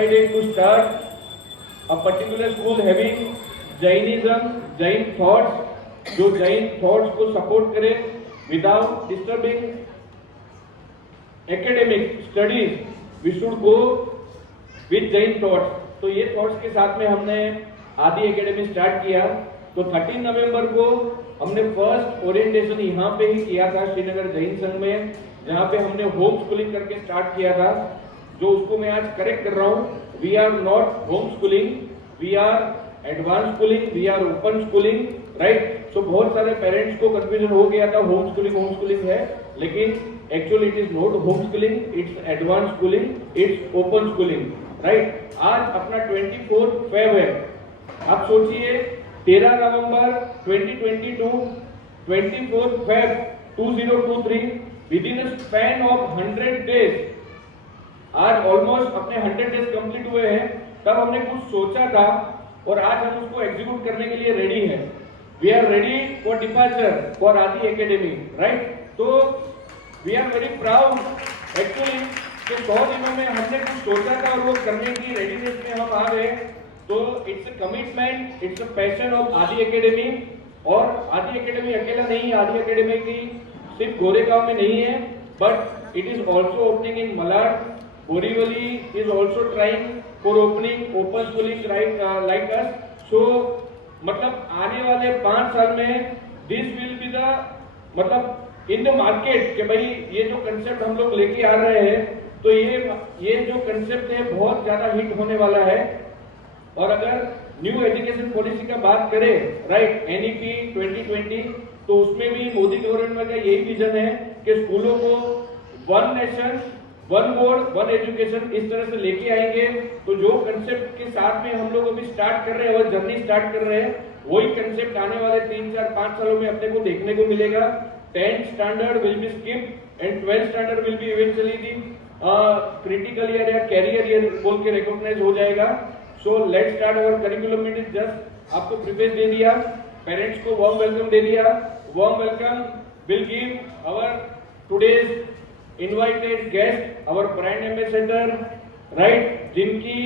decided to start a particular school having Jainism, Jain thoughts, जो Jain thoughts को support करे without disturbing academic studies, we should go with Jain thoughts. तो ये thoughts के साथ में हमने आदि एकेडमी स्टार्ट किया। तो 13 नवंबर को हमने फर्स्ट ओरिएंटेशन यहाँ पे ही किया था श्रीनगर जैन संघ में, जहाँ पे हमने होम स्कूलिंग करके स्टार्ट किया था, जो उसको मैं आज करेक्ट कर रहा हूँ। We are not home schooling, we are advance schooling, we are open schooling, right. So बहुत सारे पेरेंट्स को कंफ्यूजन हो गया था, होम स्कूलिंग है, लेकिन actually it is not home schooling, it's advance schooling, it's open schooling, right. आज अपना 24 फेब है। आप सोचिए 13 नवंबर 2022, 24 Feb 2023, with in span of 100 days, आज ऑलमोस्ट अपने 100 डेज कंप्लीट हुए हैं। तब हमने कुछ सोचा था और आज हम उसको एग्जीक्यूट करने के लिए रेडी हैं। We are ready for departure for Aadi academy, right. तो we are very proud actually कि 100 दिनों में हमने कुछ सोचा था और वो करने की रेडीनेस में हम आ गए। तो it's a commitment, it's a passion of Aadi academy. और आदि एकेडमी अकेला नहीं, आदि एकेडमी की सिर्फ गोरेगांव में नहीं है, but it is also opening in Malad. Borivali is also trying for opening open schooling like us. So मतलब आने वाले 5 साल में दिस विल बी द मतलब इन द मार्केट कि भाई ये जो कंसेप्ट हम लोग लेके आ रहे हैं, तो ये जो कंसेप्ट है बहुत ज्यादा हिट होने वाला है। और अगर न्यू एजुकेशन पॉलिसी का बात करें, राइट, एनईपी 2020, तो उसमें भी मोदी गवर्नमेंट का यही विजन है कि स्कूलों को one nation, one board, one education इस तरह से लेके आएंगे। तो जो कंसेप्ट के साथ में हम लोग अभी स्टार्ट कर रहे हैं और जर्नी स्टार्ट कर रहे हैं, वही कंसेप्ट आने वाले 3, 4, 5 सालों में अपने को देखने को मिलेगा। 10th standard will be skipped and 12th standard will be eventually the critical year या कैरियर ईयर बोल के रिकॉग्नाइज हो जाएगा। So let's start our curriculum में जस्ट आपको प्रिपेयर दे दिया, पेरेंट्स को वार्म वेलकम दे दिया। Warm welcome will give our today's invited guest, our brand ambassador, right, जिनकी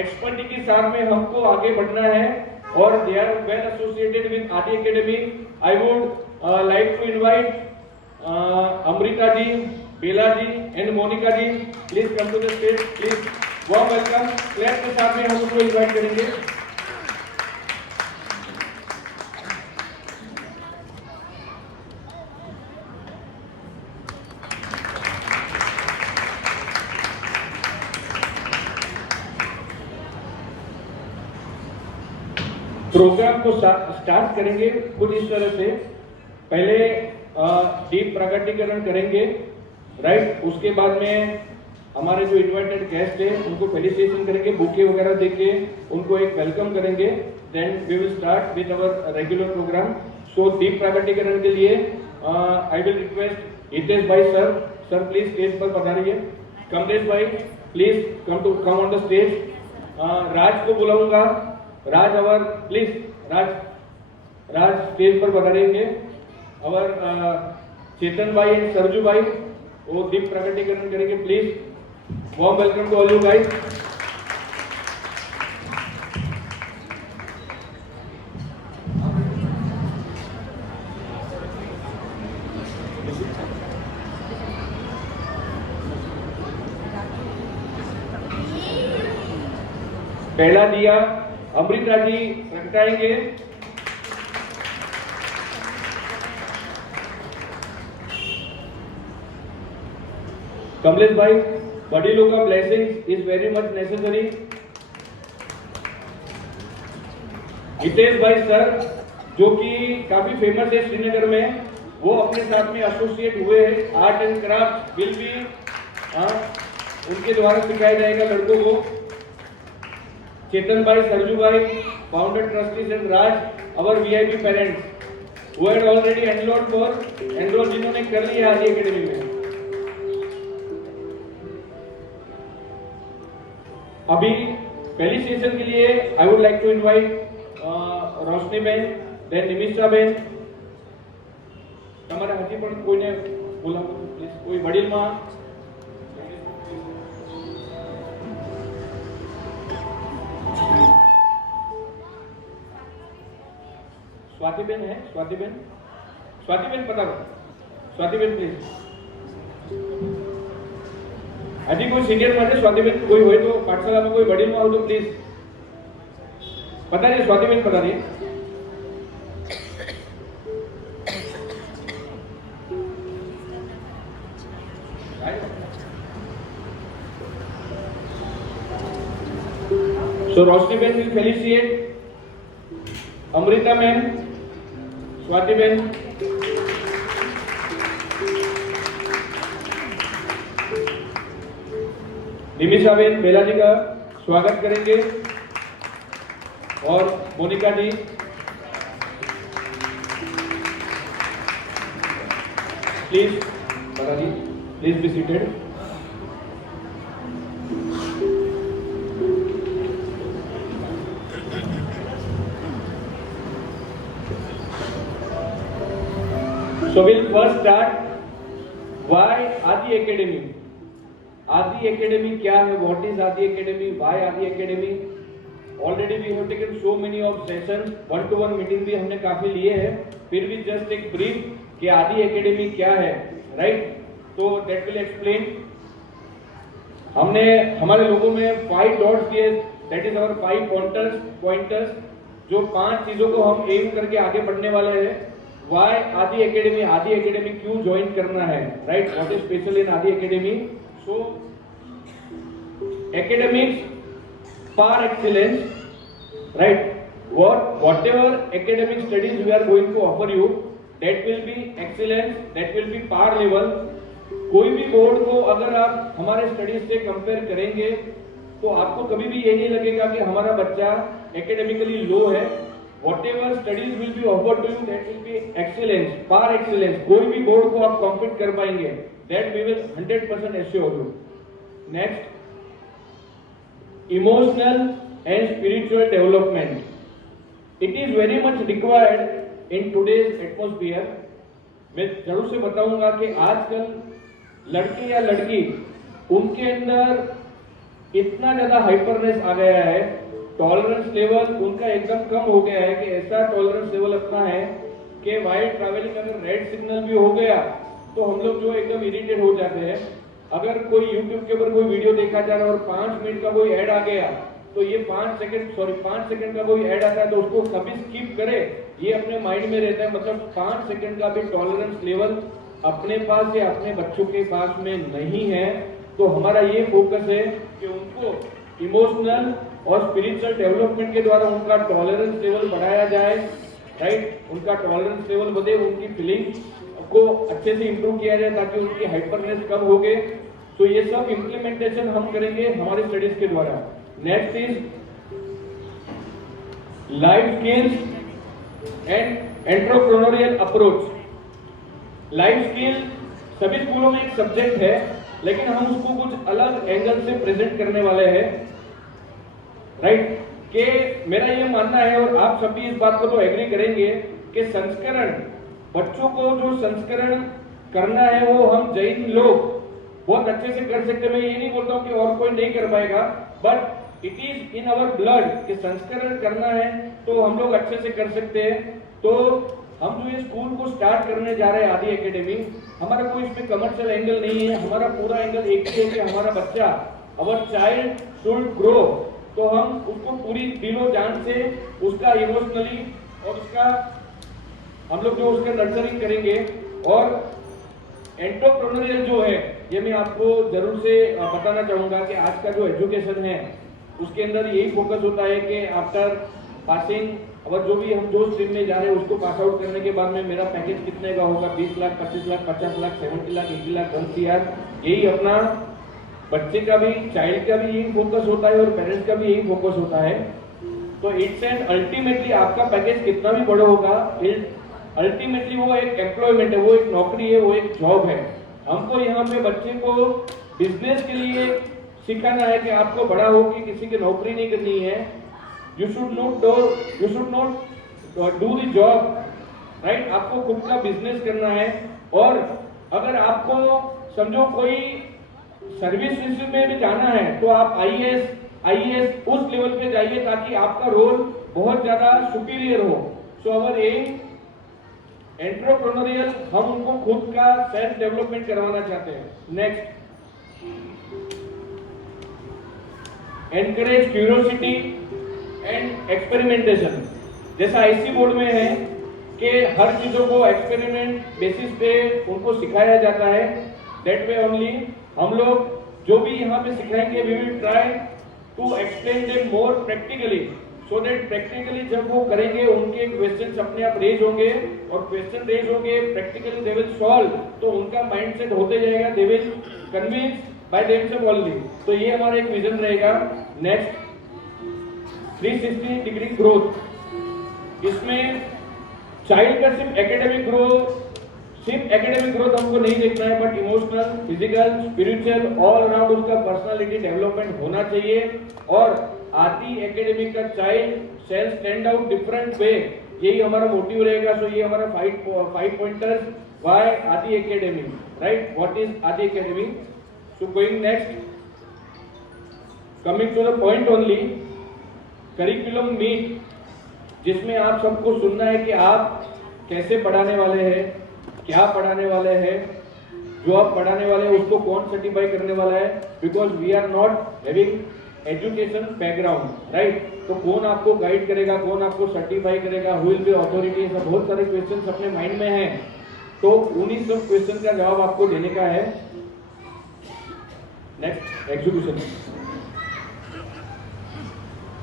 एक्सपर्टी के साथ में हमको आगे बढ़ना है और they are well associated with Aadi academy. I would like to invite Amrita ji, Bela ji and Monica ji, please come to the stage, please warm welcome. Clap के साथ में हम उनको इनवाइट करेंगे। प्रोग्राम को स्टार्ट करेंगे कुछ इस तरह से। पहले दीप प्रकटीकरण करेंगे, राइट। उसके बाद में हमारे जो इनवाइटेड गेस्ट हैं उनको फेलिसिटेशन करेंगे, बुके वगैरह देके उनको एक वेलकम करेंगे। Then we will start with our regular program. So दीप प्रकटीकरण के लिए I will request Hitesh bhai sir please stage पर पधारिए। Kamlesh bhai please come on the stage. Raj को बुलाऊंगा, राज अवर प्लीज, राज स्टेज पर पधारेंगे। अवर चेतन भाई एंड सरजू भाई वो दीप प्रकटीकरण करेंगे, please. Warm welcome to all you guys. पहला दिया अमृता जी प्रगटाएंगे। कमलेश भाई, वडीलों का blessing is very much necessary. Hitesh bhai sir जो कि काफी फेमस है श्रीनगर में, वो अपने साथ में एसोसिएट हुए हैं। आर्ट एंड क्राफ्ट विल भी उनके द्वारा सिखाया जाएगा लड़कों को। चेतन भाई, सरजू भाई, founder trustees and Raj, our VIP parents who had already enrol जिन्होंने कर लिया आदि एकेडमी में। अभी पहली सेशन के लिए I would like to invite Roshni बहन, देन निमिषा बहन। તમારે હજી પણ કોઈને બોલાવો પ્લીઝ, કોઈ વડીલ માં स्वातिबेन है, स्वातिबेन पता करो, स्वातिबेन प्लीज। हजी कोई सीनियर में स्वातिबेन कोई हो तो पाठशाला में कोई वडील में हो तो प्लीज पता नहीं, स्वातिबेन पता नहीं। So Roshni Ben will felicitate Amrita ma'am, Swati Ben, Nimisha Ben Bela ji का स्वागत करेंगे और मोनिका जी। प्लीज बड़ा जी please be seated. So we'll first start why Adi Academy. Adi Academy क्या है? What is Adi Academy? Why Adi Academy? Already we have taken so many of sessions, one-to-one meeting भी हमने काफी लिए हैं। फिर भी just एक brief कि Adi Academy क्या है, right? तो that will explain. हमने हमारे लोगों में 5 dots दिए, that is our 5 pointers, जो 5 चीजों को हम aim करके आगे बढ़ने वाले हैं। Why Adi Academy क्यों ज्वाइन करना है, right? What is special in Adi Academy? So academics par excellence, right? Whatever academic studies we are going to offer you, that will be excellence, that will be par level. कोई भी board को अगर आप हमारे studies से compare करेंगे तो आपको कभी भी ये नहीं लगेगा कि हमारा बच्चा एकेडमिकली लो है। Whatever studies will be offered to you, that will be excellence, par excellence. कोई भी बोर्ड को आप कॉम्पीट कर पाएंगे, that we will 100% assure you. Next, emotional and spiritual development. It is very much required in today's atmosphere. मैं जरूर से बताऊंगा कि आजकल लड़के या लड़की उनके अंदर इतना ज्यादा हाइपरनेस आ गया है, टॉलरेंस लेवल उनका एकदम कम हो गया है कि ऐसा टॉलरेंस लेवल अपना है कि वाइल ट्रैवलिंग अगर रेड सिग्नल भी हो गया तो हम लोग जो एकदम इरिटेट हो जाते हैं। अगर कोई YouTube के ऊपर कोई वीडियो देखा जा रहा है और 5 मिनट का कोई ऐड आ गया तो ये 5 सेकंड का कोई ऐड आता है तो उसको कभी स्किप करे, ये अपने माइंड में रहता है। मतलब 5 सेकंड का भी टॉलरेंस लेवल अपने पास या अपने बच्चों के पास में नहीं है। तो हमारा ये फोकस है कि उनको इमोशनल और स्पिरिचुअल डेवलपमेंट के द्वारा उनका टॉलरेंस लेवल बढ़ाया जाए, राइट? उनका टॉलरेंस लेवल बढ़े, उनकी फीलिंग को अच्छे से इंप्रूव किया जाए ताकि उनकी हाइपरनेस कम हो गए। तो ये सब इम्प्लीमेंटेशन हम करेंगे हमारे स्टडीज के द्वारा। Next is life skills and entrepreneurial approach. Life skill सभी स्कूलों में एक सब्जेक्ट है, लेकिन हम उसको कुछ अलग एंगल से प्रेजेंट करने वाले हैं, राइट? कि मेरा ये मानना है और आप सभी इस बात को तो एग्री करेंगे कि संस्करण, बच्चों को जो संस्करण करना है वो हम जैन लोग बहुत अच्छे से कर सकते हैं। मैं ये नहीं बोलता हूँ कि और कोई नहीं कर पाएगा, but it is in our blood कि संस्करण करना है तो हम लोग अच्छे से कर सकते हैं। तो हम जो ये स्कूल को स्टार्ट करने जा रहे हैं आदि एकेडमी, हमारा कोई इसमें कमर्शियल एंगल नहीं है। हमारा पूरा एंगल एक ही है कि हमारा बच्चा, अवर चाइल्ड शुड ग्रो। तो हम उसको पूरी दिलो जान से उसका इमोशनली और उसका हम लोग जो उसका नर्सरिंग करेंगे। और एंटरप्रेन्योरियल जो है ये मैं आपको जरूर से बताना चाहूंगा कि आज का जो एजुकेशन है उसके अंदर यही फोकस होता है कि आफ्टर पासिंग और जो भी हम जो स्ट्रीम में जा रहे हैं उसको पास आउट करने के बाद में मेरा पैकेज कितने का होगा, 20 लाख, 25 लाख, 50 लाख, 70 लाख, 80 लाख, 10 CR। यही अपना बच्चे का भी, चाइल्ड का भी यही फोकस होता है और पेरेंट्स का भी यही फोकस होता है। तो इट्स एंड अल्टीमेटली आपका पैकेज कितना भी बड़ा होगा, अल्टीमेटली वो एक एम्प्लॉयमेंट है, वो एक नौकरी है, वो एक जॉब है। हमको यहाँ पे बच्चे को बिजनेस के लिए सिखाना है कि आपको बड़ा होकर किसी की नौकरी नहीं करनी है। You should not do the job, right? आपको खुद का बिजनेस करना है। और अगर आपको समझो कोई सर्विस में भी जाना है तो आप आईएएस उस लेवल पे जाइए ताकि आपका रोल बहुत ज्यादा सुपीरियर हो। सो अवर एम एंटरप्रेन्योरियल, हम उनको खुद का सेल्फ डेवलपमेंट करवाना चाहते हैं। Next, encourage curiosity and experimentation. जैसा आईसी बोर्ड में है कि हर चीजों को एक्सपेरिमेंट बेसिस पे उनको सिखाया जाता है, दैट वे ओनली हम लोग जो भी यहाँ पे सिखाएंगे we will try to explain them more practically, so that practically जब वो करेंगे उनके क्वेश्चंस अपने आप रेज होंगे, और क्वेश्चन रेज होंगे प्रैक्टिकली दे विल सॉल्व, तो उनका माइंडसेट होते जाएगा, they will convince by themselves only. तो ये हमारा एक विजन रहेगा। Next, 360 degree growth. इसमें चाइल्ड का सिर्फ एकेडमिक ग्रोथ हमको नहीं देखना है, but emotional, physical, spiritual, all around उसका पर्सनालिटी डेवलपमेंट होना चाहिए। और आदि एकेडमी का child shall stand out different way, यही हमारा मोटिव रहेगा। सो ये हमारा 5 pointers why Aadi academy, right? What is Aadi academy? So going next, coming to the point only, curriculum meet, जिसमें आप सबको सुनना है कि आप कैसे पढ़ाने वाले हैं, क्या पढ़ाने वाले हैं, जो आप पढ़ाने वाले हैं उसको कौन सर्टिफाई करने वाला है, because we are not having education background, right? तो कौन आपको गाइड करेगा, कौन आपको सर्टिफाई करेगा, हु विल बी अथॉरिटी, सब बहुत सारे क्वेश्चंस अपने माइंड में हैं, तो उन्हीं सब क्वेश्चन का जवाब आपको देने का है। Next,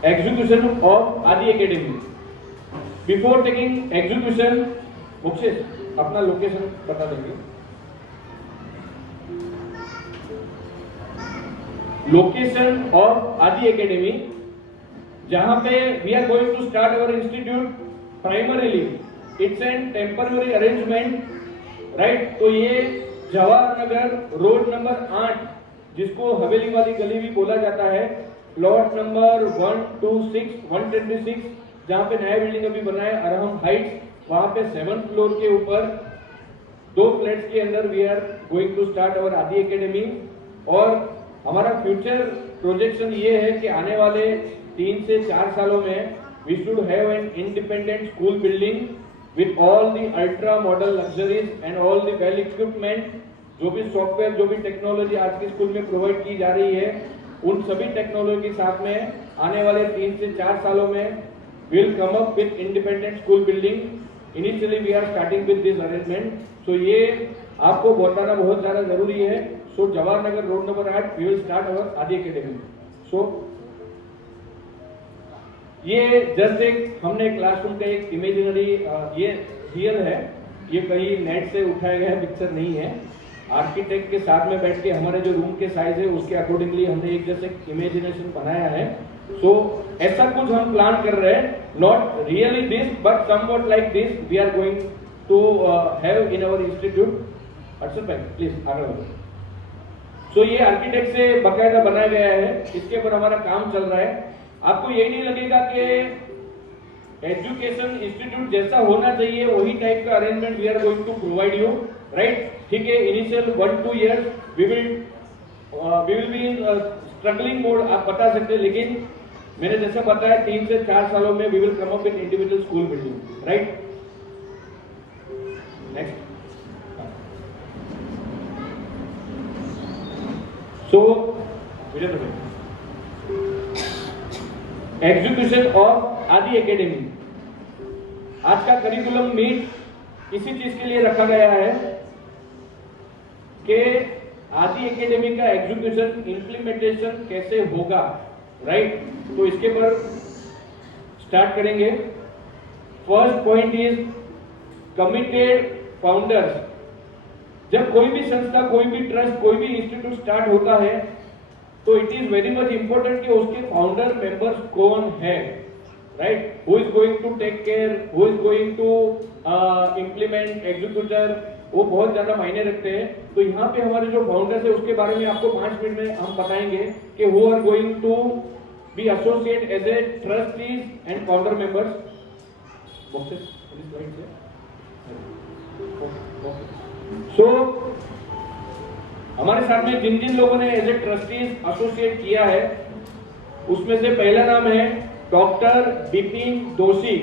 execution of Aadi academy. Before taking execution, Mukesh अपना लोकेशन बता देंगे। लोकेशन ऑफ आदि एकेडमी, जहां पे we are going to start our institute primarily, it's an temporary arrangement, right? तो ये जवाहर रोड नंबर 8, जिसको हवेली वाली गली भी बोला जाता है, प्लॉट नंबर 126, जहां पे नया बिल्डिंग अभी बना है अरहम हाइट्स, वहां पे 7th फ्लोर के ऊपर 2 फ्लैट्स के अंदर we are going to start our Aadi academy. और हमारा फ्यूचर प्रोजेक्शन ये है कि आने वाले 3 से 4 सालों में we should have an independent school building with all the ultra model luxuries and all the well equipment. जो भी सॉफ्टवेयर, जो भी टेक्नोलॉजी आज के स्कूल में प्रोवाइड की जा रही है, उन सभी टेक्नोलॉजी के साथ में आने वाले 3 से 4 सालों में we'll come up with independent school building. Initially we are starting with this arrangement. So ये आपको बताना बहुत ज़्यादा जरूरी है। So Jawahar Nagar road number 8 we will start our आदि एकेडमी। So ये जस्ट एक हमने क्लासरूम का एक इमेजिनरी, ये रियल है, ये कहीं नेट से उठाया गया पिक्चर नहीं है। आर्किटेक्ट के साथ में बैठ के हमारे जो रूम के साइज है उसके अकॉर्डिंगली हमने एक जैसे इमेजिनेशन बनाया है। सो ऐसा कुछ हम प्लान कर रहे हैं, not really this but somewhat like this we are going to have in our institute. Arshad bhai please आगे बढ़ो। सो ये आर्किटेक्ट से बकायदा बनाया गया है, इसके ऊपर हमारा काम चल रहा है। आपको ये नहीं लगेगा कि एजुकेशन इंस्टीट्यूट जैसा होना चाहिए वही टाइप का arrangement we are going to provide you, right? ठीक है, initial 1-2 years we will be in struggling mode, आप बता सकते हैं, लेकिन मैंने जैसा बताया 3 से 4 सालों में we will come up with individual school building, right? Next, so execution of Aadi academy. आज का करिकुलम मीट इसी चीज के लिए रखा गया है कि आदि एकेडमी का एग्जीक्यूशन इंप्लीमेंटेशन कैसे होगा, राइट? तो इसके पर स्टार्ट करेंगे। First point is committed founders. जब कोई भी संस्था, कोई भी ट्रस्ट, कोई भी इंस्टीट्यूट स्टार्ट होता है तो it is very much important कि उसके फाउंडर मेंबर्स कौन है, right? Who is going to take care, who is going to implement, executor, वो बहुत ज्यादा मायने रखते हैं। तो यहाँ पे हमारे जो फाउंडर्स है उसके बारे में आपको 5 मिनट में हम बताएंगे कि who are going to be associate as a trustees and founder members. So हमारे साथ में जिन जिन लोगों ने एज ए ट्रस्टीज एसोसिएट किया है उसमें से पहला नाम है डॉक्टर बिपिन दोषी,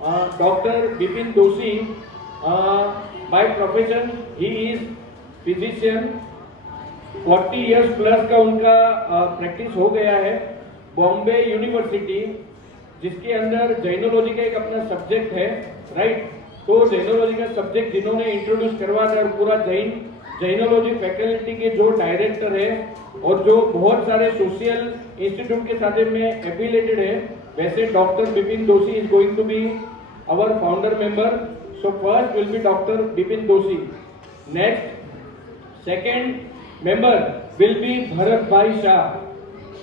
Dr. Bipin Doshi, by profession he is physician, 40 years plus का उनका प्रैक्टिस हो गया है। बॉम्बे यूनिवर्सिटी, जिसके अंदर जैनोलॉजी का एक अपना सब्जेक्ट है, राइट। तो जैनोलॉजी का सब्जेक्ट जिन्होंने इंट्रोड्यूस करवाया और पूरा जैनोलॉजी फैकल्टी के जो डायरेक्टर है और जो बहुत सारे सोशल इंस्टीट्यूट के साथ में एफिलेटेड है, वैसे doctor Bipin Doshi is going to be our founder member. So first will be doctor Bipin Doshi. Next second member will be Bharat bhai Shah.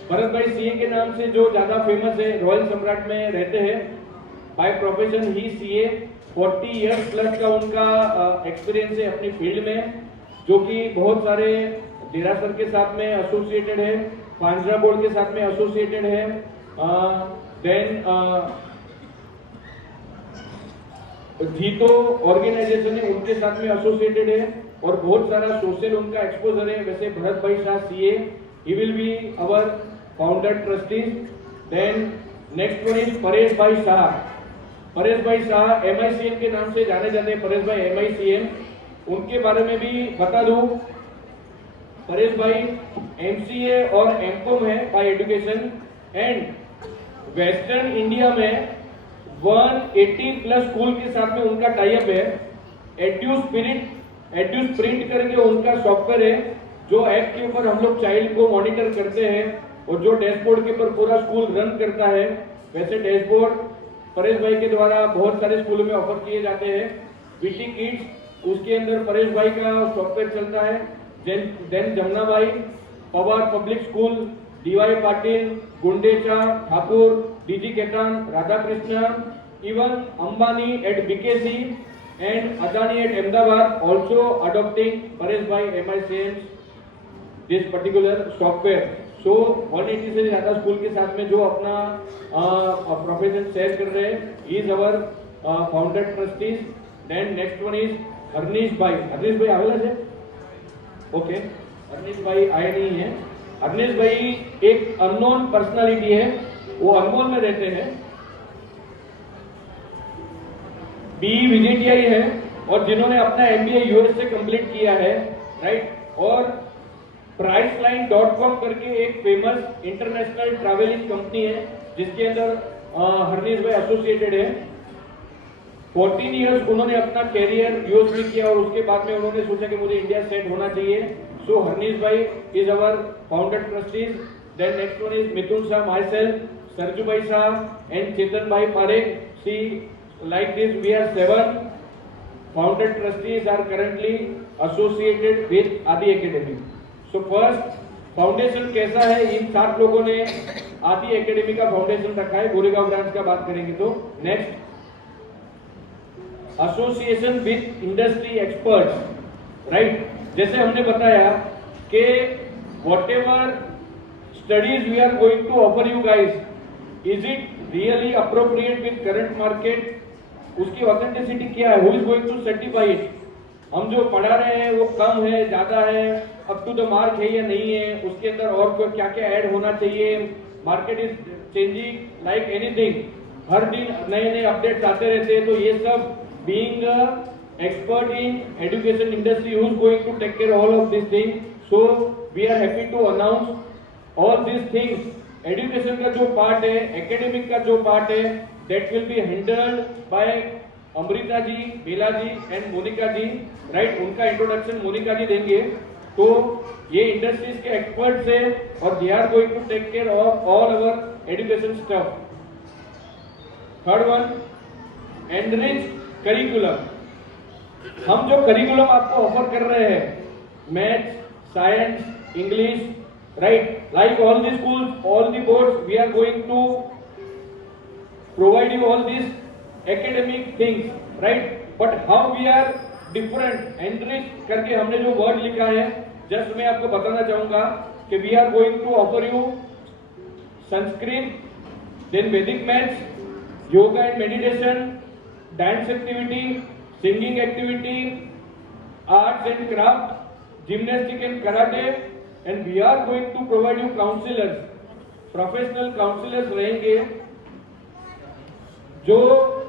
Bharat भाई सीए के नाम से जो ज्यादा फेमस है, रॉयल सम्राट में रहते हैं। By profession he CA, 40 years plus का उनका एक्सपीरियंस है अपनी फील्ड में, जो कि बहुत सारे देरासर के साथ में एसोसिएटेड है, पांजरा बोर्ड के साथ में एसोसिएटेड है, देन जीतो ऑर्गेनाइजेशन है उनके साथ में एसोसिएटेड है और बहुत सारा सोशल उनका एक्सपोजर है। वैसे Bharat bhai Shah CA, he will be our founder trustees. Then next one is Paresh bhai Shah. Paresh bhai Shah MICM के नाम से जाने जाते हैं, परेश भाई MICM। उनके बारे में भी बता दूं, परेश भाई MCA और MCOM है bye education and western India में 180 प्लस स्कूल के साथ में उनका टाइप है। एड्यूस्प्रिंट करके उनका सॉफ्टवेयर है, जो ऐप के ऊपर हम लोग चाइल्ड को मॉनिटर करते हैं और जो डैशबोर्ड के ऊपर पूरा स्कूल रन करता है। वैसे डैशबोर्ड परेश भाई के द्वारा बहुत सारे स्कूलों में ऑफर किए जाते हैं। वीटी किड्स, उसके अंदर परेश भाई का सॉफ्टवेयर चलता है। Then Jamuna bai, Pawar public school, DY Patil, Gundecha, Thakur, DG Ketan, Radha Krishna, even Ambani at BKC and Adani at Ahmedabad also adopting Paresh Bhai MICM this particular software. So 180 से ज्यादा स्कूल के साथ में जो अपना प्रोफेशन शेयर कर रहे हैं, he is our founder trustees. Then next one is हरनीश भाई। हरनीश भाई आवेला है? ओके, हरनीश भाई आए नहीं है। हरनीश भाई एक अननोन पर्सनालिटी है, वो अनमोल में रहते हैं, BE VJTI है और जिन्होंने अपना MBA US से कंप्लीट किया है, राइट। और Priceline.com करके एक फेमस इंटरनेशनल ट्रैवलिंग कंपनी है, जिसके अंदर हरनीश भाई एसोसिएटेड है। 14 इयर्स उन्होंने अपना कैरियर US में किया और उसके बाद में उन्होंने सोचा कि मुझे इंडिया सेट होना चाहिए। So Harnish bhai is our founder trustees. Then next one is Mithun Shah, myself, Sarju bhai Shah and Chetan bhai Parekh. See like this we are 7 founder trustees are currently associated with Adi Academy. So first foundation कैसा है, इन 7 लोगों ने आदि एकेडमी का foundation रखा है। गोरेगांव ब्रांच का बात करेंगे तो next, association with industry experts, right. जैसे हमने बताया कि whatever studies we are going to offer you guys, is it really appropriate with current market, उसकी ऑथेंटिसिटी क्या है, who is going to certify it. हम जो पढ़ा रहे हैं वो कम है, ज्यादा है, अप टू द मार्क है या नहीं है, उसके अंदर और क्या क्या ऐड होना चाहिए। Market is changing like anything, हर दिन नए नए अपडेट्स आते रहते हैं। तो ये सब being expert in education industry, who is going to take care all of this thing. So we are happy to announce all this things. Education का जो पार्ट है, एकेडमिक का जो पार्ट है, that will be handled by Amrita ji, Bela ji and Monica ji, right. उनका introduction Monica ji देंगे। तो ये इंडस्ट्रीज के एक्सपर्ट्स है और they are going to take care of all our education stuff. Third one, enrich curriculum. हम जो करिकुलम आपको ऑफर कर रहे हैं, maths, science, English, right, like all the schools, all the boards, we are going to provide you all these academic things, right, but how we are different, enrich करके हमने जो word लिखा है, just मैं आपको बताना चाहूंगा कि we are going to offer you Sanskrit, then Vedic maths, yoga and meditation, dance activity, singing activity, arts and craft, gymnastic and karate, and we are going to provide you counselors, professional counselors रहेंगे जो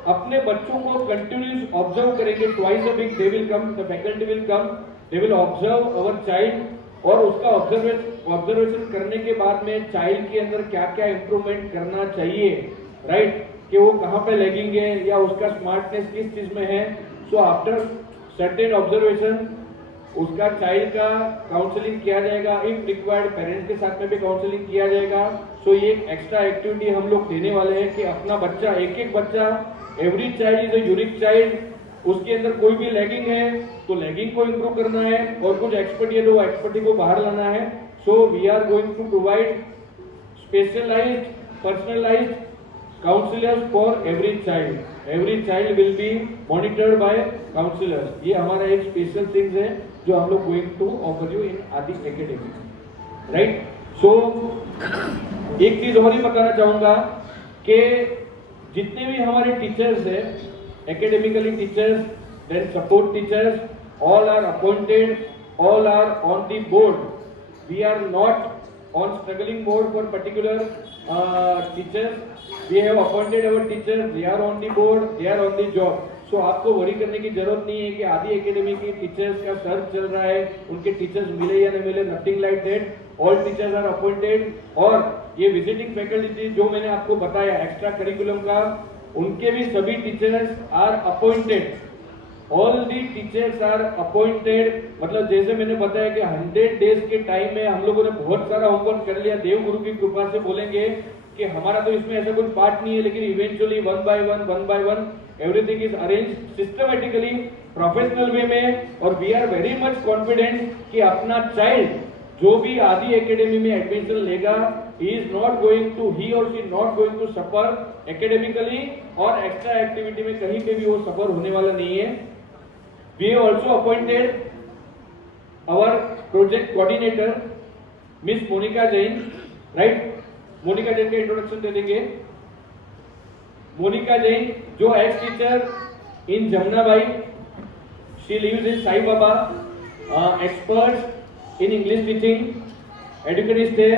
अपने बच्चों को continuous observe करेंगे, twice a week they will come, the faculty will come, they will observe our child, और उसका observation करने के बाद में चाइल्ड के अंदर क्या क्या इंप्रूवमेंट करना चाहिए, राइट, कि वो कहाँ पे लैगिंग है या उसका स्मार्टनेस किस चीज में है। सो आफ्टर सर्टेन ऑब्जर्वेशन उसका चाइल्ड का काउंसलिंग किया जाएगा, इफ रिक्वायर्ड पेरेंट्स के साथ में भी काउंसलिंग किया जाएगा। सो ये एक एक्स्ट्रा एक्टिविटी हम लोग देने वाले हैं कि अपना बच्चा, एक एक बच्चा, every child is a unique child, उसके अंदर कोई भी लैगिंग है तो लैगिंग को इम्प्रूव करना है, और कुछ एक्सपर्टी है तो वो एक्सपर्टी को बाहर लाना है। So we are going to provide specialised, personalised counselors for every child. Every child will be monitored by counselors. ये हमारा एक स्पेशल थिंग्स है जो हम लोग going to offer you in Aadi academy, right. सो एक चीज और ही बताना चाहूंगा कि जितने भी हमारे टीचर्स हैं, academically teachers, then support teachers, all are appointed, all are on the board. We are not on struggling board for particular teachers. We have appointed our teachers, they are on the board, they are on the job. So आपको worry करने की जरूरत नहीं है कि आदि academy की teachers का सर्च चल रहा है, उनके टीचर्स मिले या नहीं मिले, nothing like that. All teachers are appointed, और ये विजिटिंग फैकल्टी जो मैंने आपको बताया एक्स्ट्रा करिकुलम का, उनके भी सभी teachers are appointed. All the teachers are appointed, मतलब जैसे मैंने बताया कि 100 डेज के टाइम में हम लोगों ने बहुत सारा होमवर्क कर लिया। देव गुरु की कृपा से बोलेंगे कि हमारा तो इसमें ऐसा कोई पार्ट नहीं है, लेकिन eventually one by one everything is arrange systematically, professional way में। और we are very much confident कि अपना चाइल्ड जो भी आदि एकेडमी में एडमिशन लेगा, he is not going to, he or she not going to suffer academically और एक्स्ट्रा एक्टिविटी में कहीं पे भी वो सफर होने वाला नहीं है। We have also appointed our project coordinator, Miss Monica Jain, right? Monika Jain का इंट्रोडक्शन दे देंगे। मोनिका जैन जो ex teacher in Jamunabai, she lives in Sai Baba, expert in English teaching, educatist है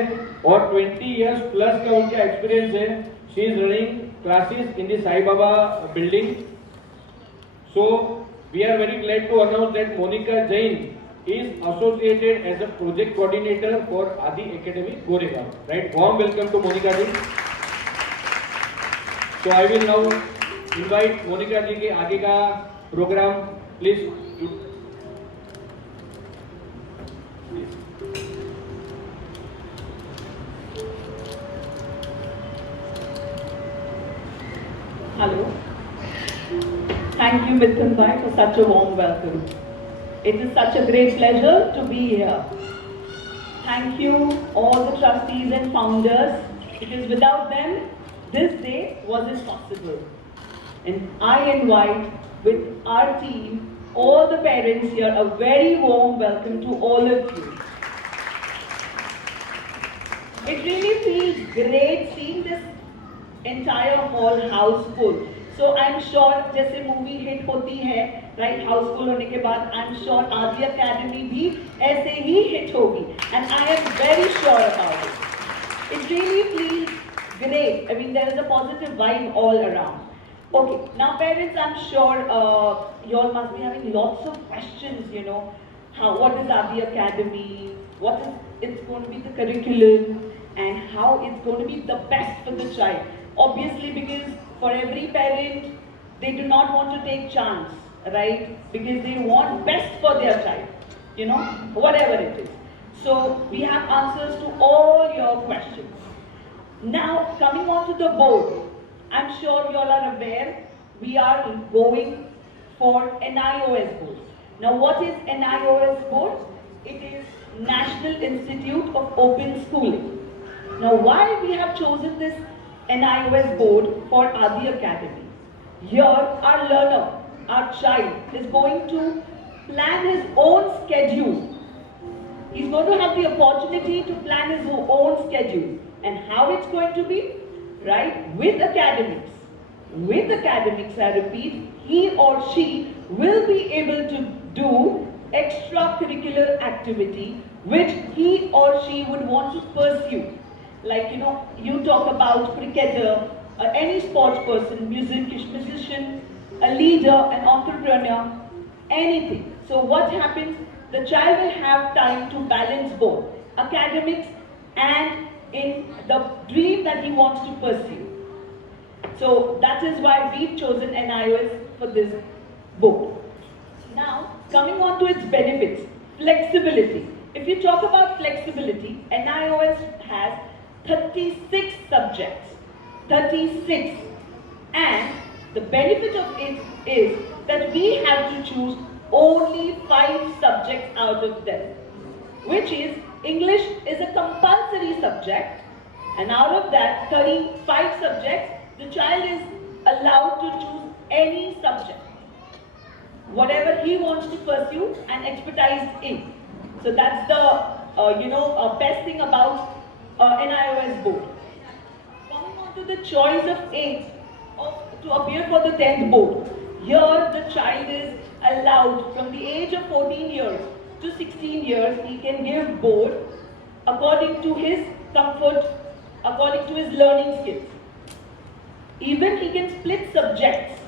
और 20 इयर्स प्लस का उनका एक्सपीरियंस है। She is running classes in the Sai Baba building. So we are very glad to announce that Monika Jain is associated as a project coordinator for Adi Academy, Goregaon. Right? Warm welcome to Monica ji. So I will now invite Monica ji के आगे का programme please. Hello. Thank you, Mithun Bhai, for such a warm welcome. It is such a great pleasure to be here. Thank you all the trustees and founders, because without them this day wasn't possible. And I invite with our team all the parents here a very warm welcome to all of you. It really feels great seeing this entire hall house full. So I'm sure जैसे movie hit होती है, right, Housefull होने के बाद I am sure आदि academy भी ऐसे ही hit होगी, and I am very sure about it. It really feels great. I mean, there is a positive vibe all around. Okay, now parents, I'm sure you all must be having lots of questions, you know, what is Adi Academy, what is it's going to be the curriculum, and how it's going to be the best for the child. Obviously, because for every parent, they do not want to take chance, right? Because they want best for their child, you know, whatever it is. So we have answers to all your questions. Now, coming on to the board, I'm sure you all are aware, we are going for NIOS board. Now, what is NIOS board? It is National Institute of Open Schooling. Now, why we have chosen this NIOS board for Adi Academy? Here, our learner, our child, is going to plan his own schedule. He's going to have the opportunity to plan his own schedule. And how it's going to be? Right? With academics. With academics, I repeat, he or she will be able to do extracurricular activity which he or she would want to pursue. Like, you know, you talk about cricketer, any sports person, musician, a leader, an entrepreneur, anything. So what happens? The child will have time to balance both academics and in the dream that he wants to pursue. So that is why we've chosen NIOS for this book. Now, coming on to its benefits, flexibility. If you talk about flexibility, NIOS has 36 subjects, 36. And the benefit of it is that we have to choose only 5 subjects out of them, which is English is a compulsory subject, and out of that 35 subjects, the child is allowed to choose any subject, whatever he wants to pursue and expertise in. So that's the best thing about NIOS board. Coming on to the choice of age to appear for the 10th board. Here the child is allowed from the age of 14 years to 16 years, he can give board according to his comfort, according to his learning skills. Even he can split subjects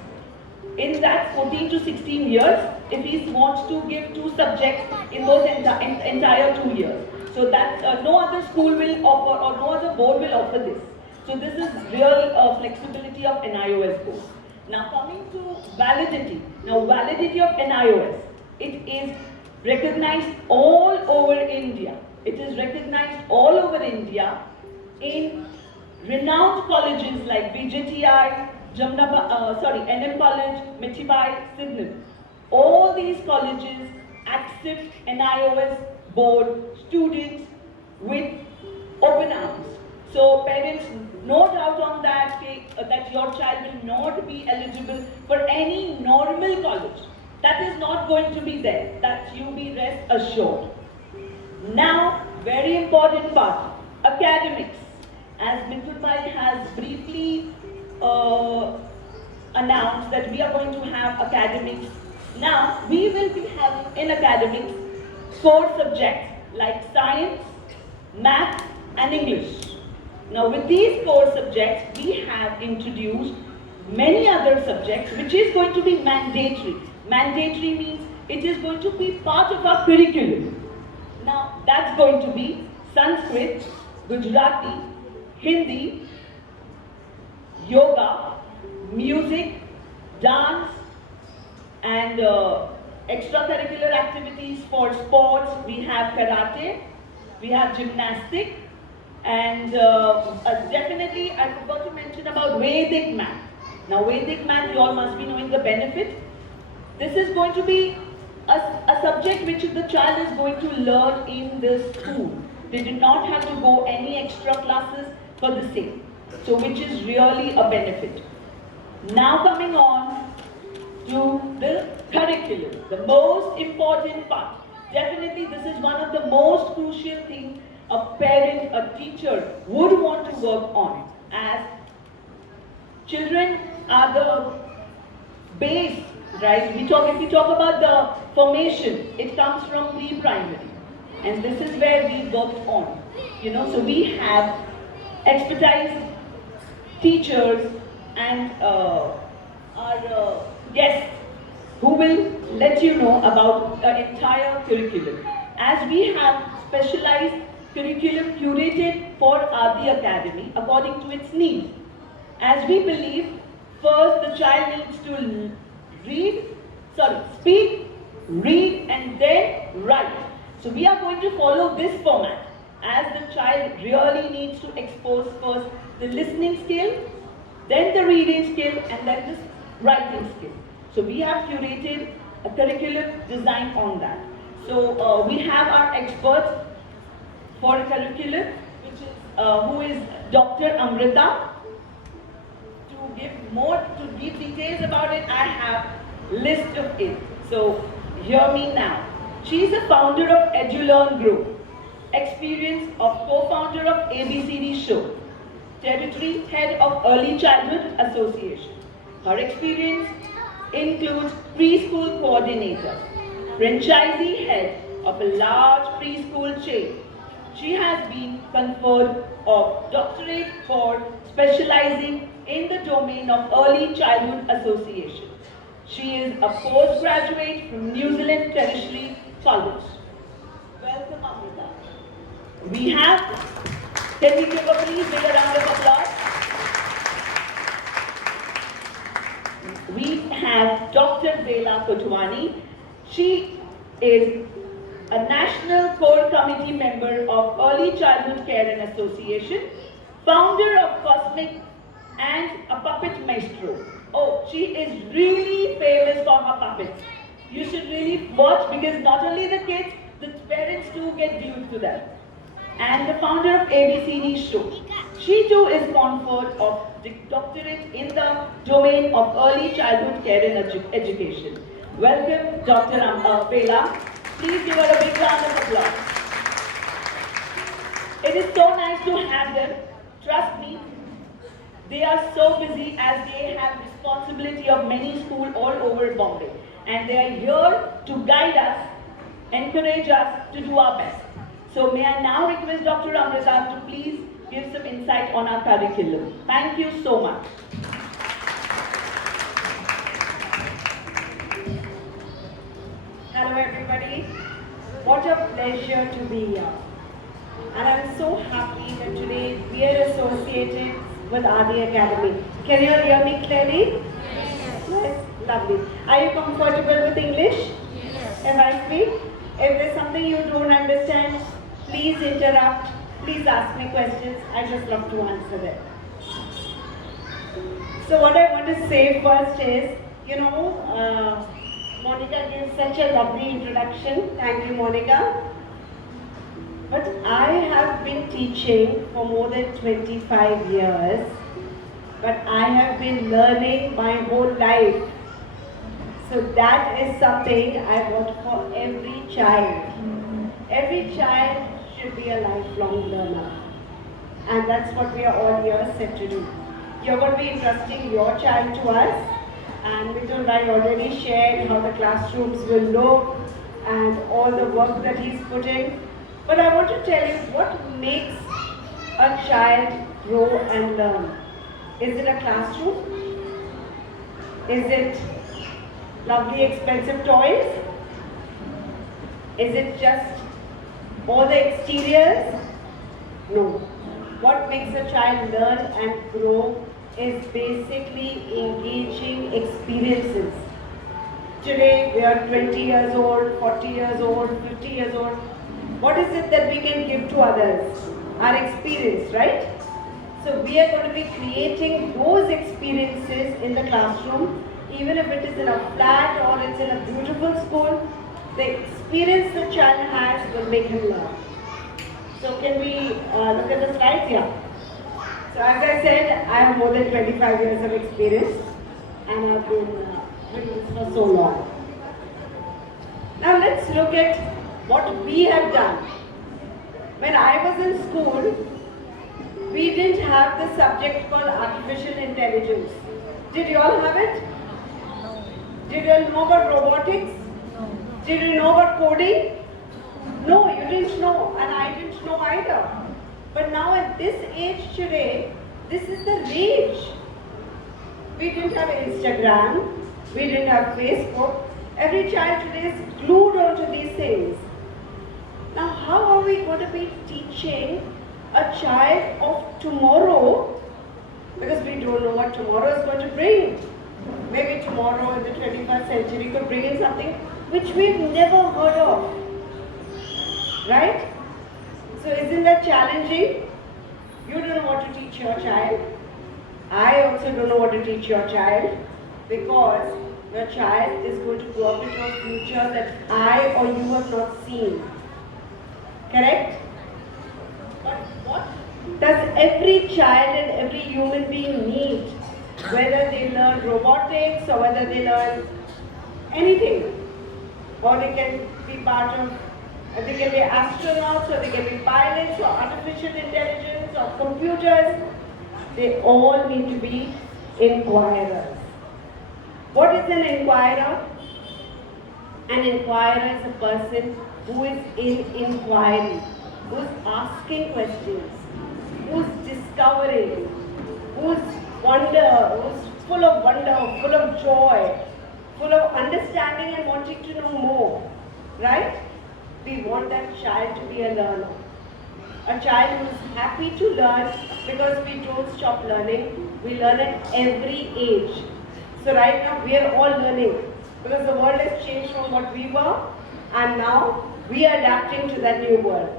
in that 14 to 16 years if he wants to give 2 subjects in those entire 2 years. So that no other school will offer or no other board will offer this. So this is real flexibility of NIOS board. Now coming to validity. Now validity of NIOS. It is recognized all over India. It is recognized all over India in renowned colleges like VJTI, NM College, Michibai, Sydney. All these colleges accept NIOS board students with open arms. So parents, no doubt on that, that your child will not be eligible for any normal college. That is not going to be there. That you be rest assured. Now, very important part, academics. As Mithun Bhai has briefly announced that we are going to have academics. Now, we will be having in academics 4 subjects like science, math and English. Now, with these 4 subjects, we have introduced many other subjects which is going to be mandatory. Mandatory means it is going to be part of our curriculum. Now, that's going to be Sanskrit, Gujarati, Hindi, yoga, music, dance, and extracurricular activities for sports. We have karate, we have gymnastics, and definitely I forgot to mention about Vedic math. Now Vedic math, you all must be knowing the benefit. This is going to be a subject which the child is going to learn in the school. They did not have to go any extra classes for the same. So which is really a benefit. Now coming on to the curriculum, the most important part. Definitely this is one of the most crucial things a parent, a teacher would want to work on, as children are the base, right? If we talk about the formation, it comes from pre-primary. And this is where we worked on. So we have expertise teachers and our guests who will let you know about the entire curriculum. As we have specialized curriculum curated for Adi Academy according to its needs. As we believe, first the child needs to speak, read and then write. So we are going to follow this format, as the child really needs to expose first the listening skill, then the reading skill, and then the writing skill. So we have curated a curriculum designed on that. So we have our experts for a curriculum, which is who is Dr. Amrita. To give details about it, I have list of it. So hear me now. She is a founder of EduLearn Group, experience of co-founder of ABCD Show, territory head of Early Childhood Association. Her experience includes preschool coordinator, franchisee head of a large preschool chain, she has been conferred of doctorate for specializing in the domain of early childhood association. She is a postgraduate from New Zealand Tertiary College. Welcome, Amrita. We have, can we give a please big round of applause? We have Dr. Bela Kotwani. She is a National Core Committee member of Early Childhood Care and Association, founder of Cosmic and a puppet maestro. Oh, she is really famous for her puppets. You should really watch because not only the kids, the parents too get glued to them. And the founder of ABCD Show. She too is conferred of the doctorate in the domain of early childhood care and education. Welcome, Dr. Bela. Please give her a big round of applause. It is so nice to have them. Trust me, they are so busy as they have responsibility of many schools all over Bombay. And they are here to guide us, encourage us to do our best. So may I now request Dr. Amrita to please give some insight on our curriculum. Thank you so much. Hello everybody. What a pleasure to be here. And I'm so happy that today we are associated with Adi Academy. Can you all hear me clearly? Yes. Lovely. Are you comfortable with English? Yes. If I speak? If there's something you don't understand, please interrupt. Please ask me questions. I just love to answer them. So what I want to say first is, Monica gave such a lovely introduction. Thank you, Monica. But I have been teaching for more than 25 years. But I have been learning my whole life. So that is something I want for every child. Every child should be a lifelong learner. And that's what we are all here set to do. You're going to be entrusting your child to us. And Mithun Bhai already shared how the classrooms will look and all the work that he's putting. But I want to tell you what makes a child grow and learn. Is it a classroom? Is it lovely expensive toys? Is it just all the exteriors? No. What makes a child learn and grow is basically engaging experiences. Today we are 20 years old, 40 years old, 50 years old. What is it that we can give to others? Our experience, right? So we are going to be creating those experiences in the classroom, even if it is in a flat or it's in a beautiful school. The experience the child has will make him learn. So can we look at the slides here? So as I said, I have more than 25 years of experience and I've been doing this for so long. Now let's look at what we have done. When I was in school, we didn't have the subject called artificial intelligence. Did you all have it? Did you all know about robotics? Did you know about coding? No, you didn't know, and I didn't know either. But now at this age today, this is the rage. We didn't have Instagram, we didn't have Facebook. Every child today is glued onto these things. Now how are we going to be teaching a child of tomorrow? Because we don't know what tomorrow is going to bring. Maybe tomorrow in the 21st century could bring in something which we've never heard of. Right? So isn't that challenging? You don't know what to teach your child. I also don't know what to teach your child, because your child is going to grow up into a future that I or you have not seen. Correct? But what does every child and every human being need? Whether they learn robotics or whether they learn anything, or they can be part of, they can be astronauts, or they can be pilots, or artificial intelligence, or computers. They all need to be inquirers. What is an inquirer? An inquirer is a person who is in inquiry. who's asking questions, who's discovering, who's full of wonder, full of joy, full of understanding and wanting to know more, right? We want that child to be a learner. A child who is happy to learn, because we don't stop learning. We learn at every age. So right now we are all learning, because the world has changed from what we were, and now we are adapting to that new world.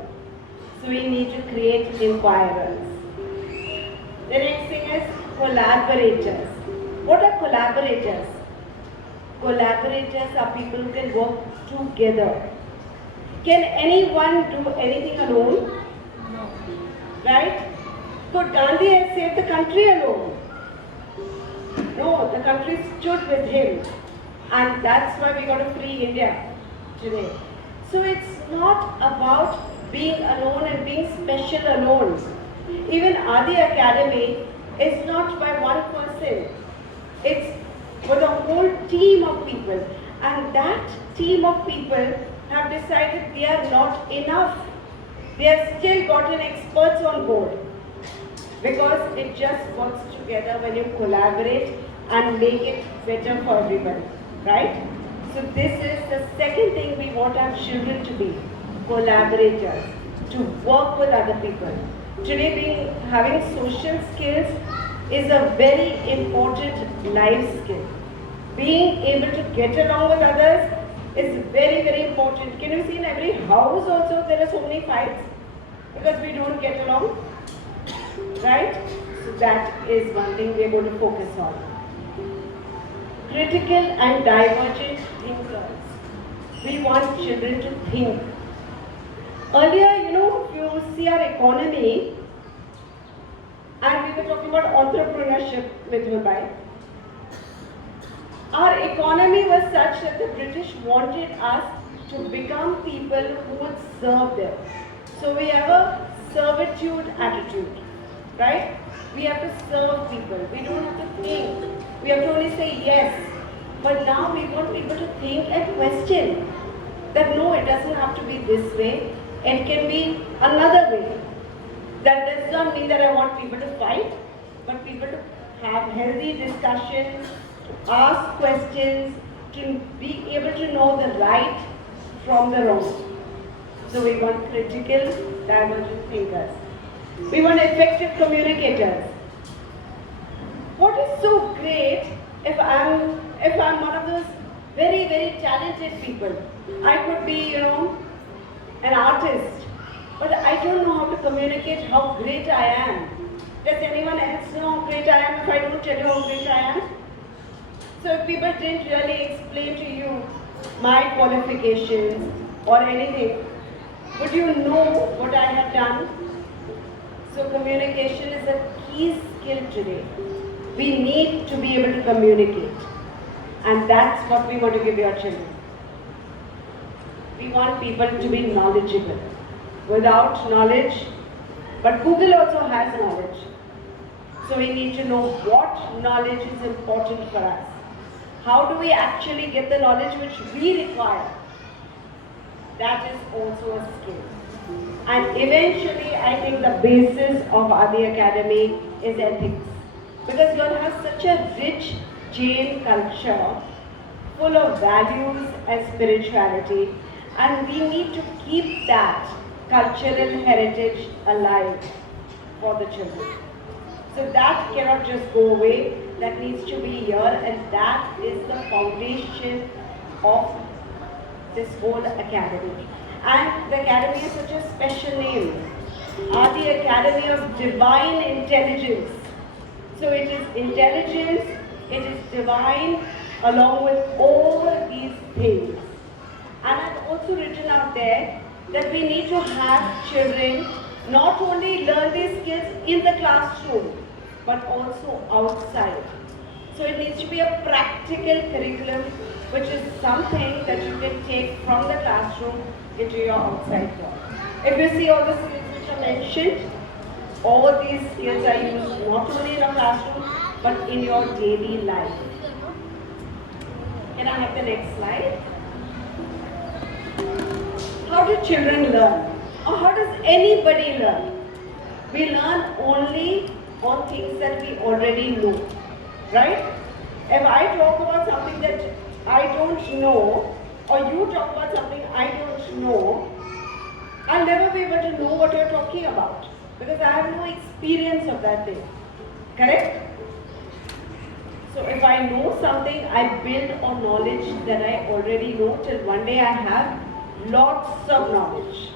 So we need to create inquirers. The next thing is collaborators. What are collaborators? Collaborators are people who can work together. Can anyone do anything alone? No. Right? Could Gandhi have saved the country alone? No, the country stood with him. And that's why we got to free India today. So it's not about being alone and being special alone. Even Adi Academy is not by one person. It's for the whole team of people. And that team of people have decided they are not enough. They have still gotten experts on board. Because it just works together when you collaborate and make it better for everybody. Right? So this is the second thing we want our children to be. Collaborators. To work with other people. Today having social skills is a very important life skill. Being able to get along with others is very, very important. Can you see in every house also there are so many fights? Because we don't get along. Right? So that is one thing we are going to focus on. Critical and divergent thinkers. We want children to think. Earlier, if you see our economy, and we were talking about entrepreneurship with Mumbai. Our economy was such that the British wanted us to become people who would serve them. So we have a servitude attitude, right? We have to serve people. We don't have to think. We have to only say yes. But now we want people to think and question. That no, it doesn't have to be this way. It can be another way. That does not mean that I want people to fight, but people to have healthy discussions, ask questions, to be able to know the right from the wrong. So we want critical, divergent thinkers. We want effective communicators. What is so great if I'm one of those very, very talented people? I could be, an artist, but I don't know how to communicate how great I am. Does anyone else know how great I am if I don't tell you how great I am? So if people didn't really explain to you my qualifications or anything, would you know what I have done? So communication is a key skill today. We need to be able to communicate. And that's what we want to give your children. We want people to be knowledgeable. Without knowledge, but Google also has knowledge. So we need to know what knowledge is important for us. How do we actually get the knowledge which we require? That is also a skill. And eventually, I think the basis of Adi Academy is ethics. Because you all have such a rich Jain culture, full of values and spirituality, and we need to keep that cultural heritage alive for the children. So that cannot just go away, that needs to be here, and that is the foundation of this whole academy. And the academy is such a special name, Adi Academy of Divine Intelligence. So it is intelligence, it is divine, along with all these things. And I've also written out there that we need to have children not only learn these skills in the classroom, but also outside. So it needs to be a practical curriculum, which is something that you can take from the classroom into your outside world. If you see all the skills which are mentioned, all these skills are used not only in a classroom, but in your daily life. Can I have the next slide? How do children learn? Or how does anybody learn? We learn only on things that we already know, right? If I talk about something that I don't know, or you talk about something I don't know, I'll never be able to know what you're talking about because I have no experience of that thing. Correct? So if I know something, I build on knowledge that I already know till one day I have lots of knowledge.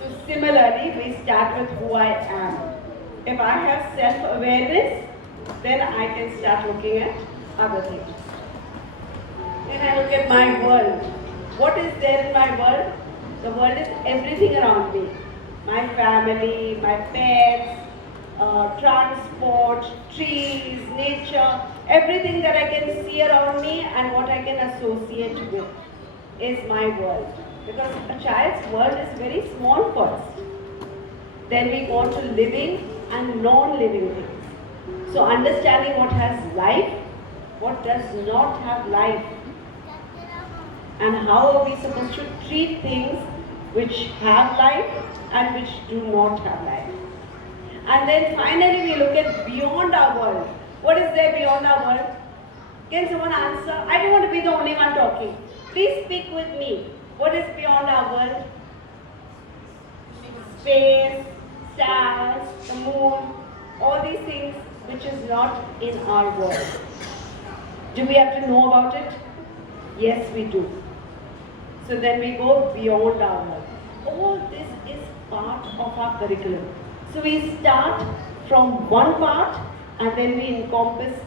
So similarly, we start with who I am. If I have self-awareness, then I can start looking at other things. Then I look at my world. What is there in my world? The world is everything around me. My family, my pets, transport, trees, nature, everything that I can see around me and what I can associate with is my world. Because a child's world is very small first. Then we go on to living and non-living things. So understanding what has life, what does not have life, and how are we supposed to treat things which have life and which do not have life. And then finally we look at beyond our world. What is there beyond our world? Can someone answer? I don't want to be the only one talking. Please speak with me. What is beyond our world? Space, stars, the moon, all these things which is not in our world. Do we have to know about it? Yes, we do. So then we go beyond our world. All this is part of our curriculum. So we start from one part and then we encompass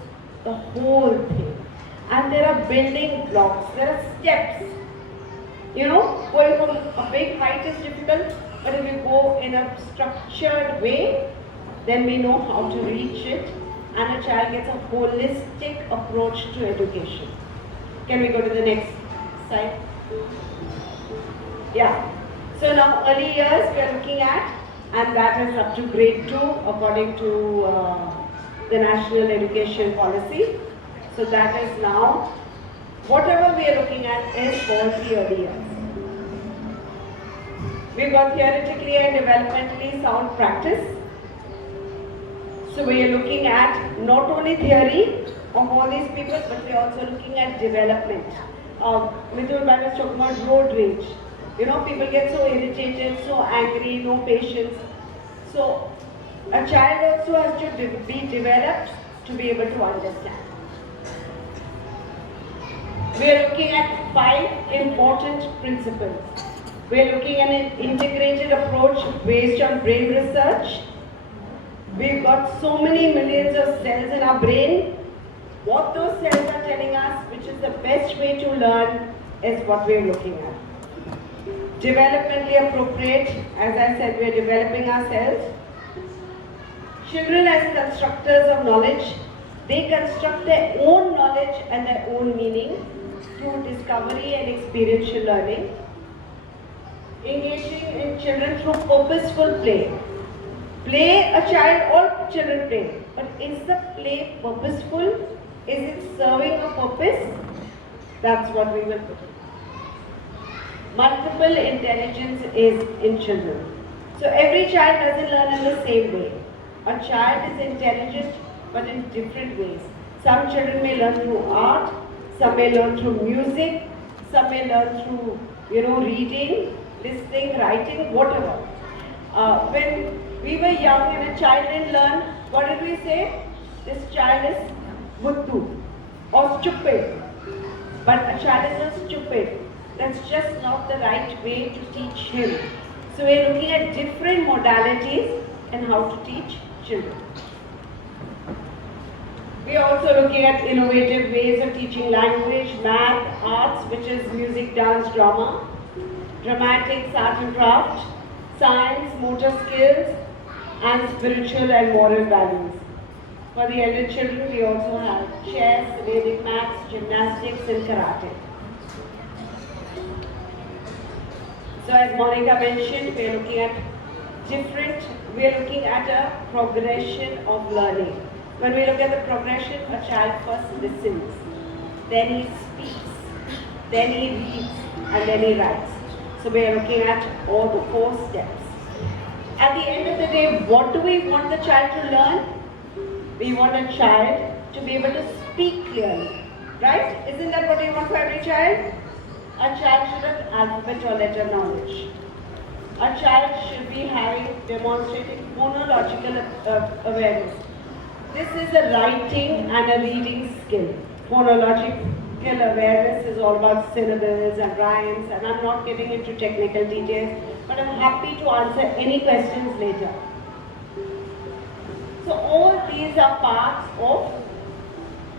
the whole thing. And there are building blocks, there are steps. You know, going from a big height is difficult, but if you go in a structured way, then we know how to reach it and a child gets a holistic approach to education. Can we go to the next slide? Yeah. So now early years we are looking at, and that is up to grade 2 according to the National Education Policy. So that is now, whatever we are looking at is for the early years. We've got theoretically and developmentally sound practice. So we are looking at not only theory of all these people, but we are also looking at development. Mithun Bhai was talking about road rage. You know, people get so irritated, so angry, no patience. So a child also has to be developed to be able to understand. We are looking at 5 important principles. We are looking at an integrated approach based on brain research. We've got so many millions of cells in our brain. What those cells are telling us, which is the best way to learn, is what we are looking at. Developmentally appropriate, as I said, we are developing ourselves. Children as constructors of knowledge, they construct their own knowledge and their own meaning through discovery and experiential learning. Engaging in children through purposeful play. Play, a child, all children play. But is the play purposeful? Is it serving a purpose? That's what we will put. Multiple intelligence is in children. So every child doesn't learn in the same way. A child is intelligent but in different ways. Some children may learn through art, some may learn through music, some may learn through, reading, listening, writing, whatever. When we were young and a child didn't learn, what did we say? This child is buddhu or stupid. But a child is not stupid. That's just not the right way to teach him. So we're looking at different modalities and how to teach children. We are also looking at innovative ways of teaching language, math, arts, which is music, dance, drama, dramatics, art and craft, science, motor skills, and spiritual and moral values. For the elder children, we also have chess, Vedic maths, gymnastics, and karate. So as Monica mentioned, we are looking at a progression of learning. When we look at the progression, a child first listens, then he speaks, then he reads, and then he writes. So we are looking at all the 4 steps. At the end of the day, what do we want the child to learn? We want a child to be able to speak clearly, right? Isn't that what we want for every child? A child should have alphabet or letter knowledge. A child should be demonstrating phonological awareness. This is a writing and a reading skill. Phonological awareness is all about syllables and rhymes, and I'm not getting into technical details, but I'm happy to answer any questions later. So all these are parts of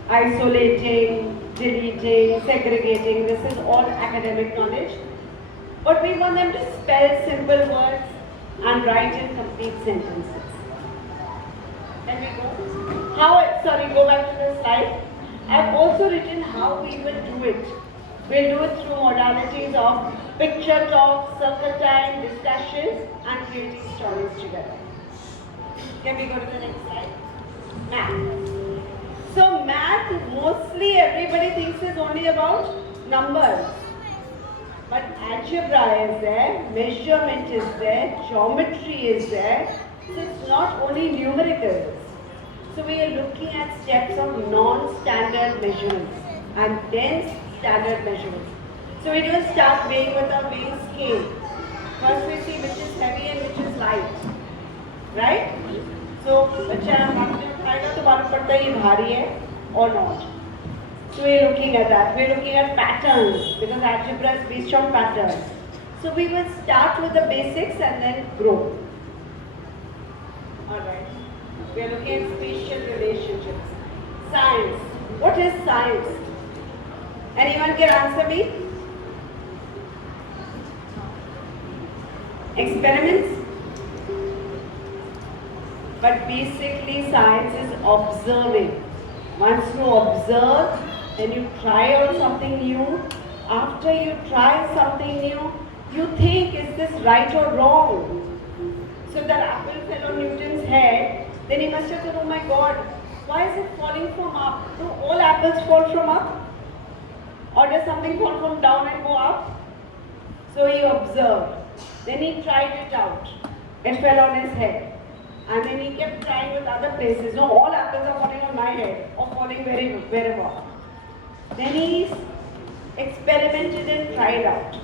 isolating, deleting, segregating. This is all academic knowledge. But we want them to spell simple words and write in complete sentences. Can we go? Go back to the slide. I've also written how we will do it. We'll do it through modalities of picture talk, circle time, discussions, and creating stories together. Can we go to the next slide? Math. So math, mostly everybody thinks is only about numbers. But algebra is there, measurement is there, geometry is there. So it's not only numericals. So we are looking at steps of non-standard measurements and then standard measurements. So we don't start weighing with a weighing scale. First we see which is heavy and which is light. Right? So बच्चा हाथ में उठाएगा तो मालूम पड़ता है ये भारी है or not. So we're looking at that. We're looking at patterns because algebra is based on patterns. So we will start with the basics and then grow. Alright. We're looking at spatial relationships. Science. What is science? Anyone can answer me? Experiments? But basically science is observing. Once you observe, then you try out something new. After you try something new, you think, is this right or wrong? So that apple fell on Newton's head, then he must have thought, oh my God, why is it falling from up? Do all apples fall from up? Or does something fall from down and go up? So he observed. Then he tried it out. It fell on his head. And then he kept trying with other places. No, all apples are falling on my head or falling wherever. Then he experimented and tried out.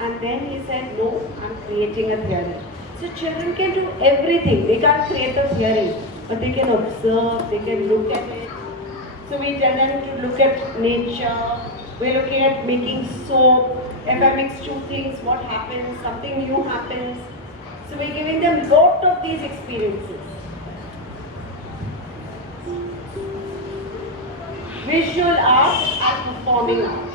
And then he said, no, I'm creating a theory. So children can do everything. They can't create a theory, but they can observe, they can look at it. So we tell them to look at nature. We're looking at making soap. If I mix 2 things, what happens? Something new happens. So we're giving them lot of these experiences. Visual art and performing art.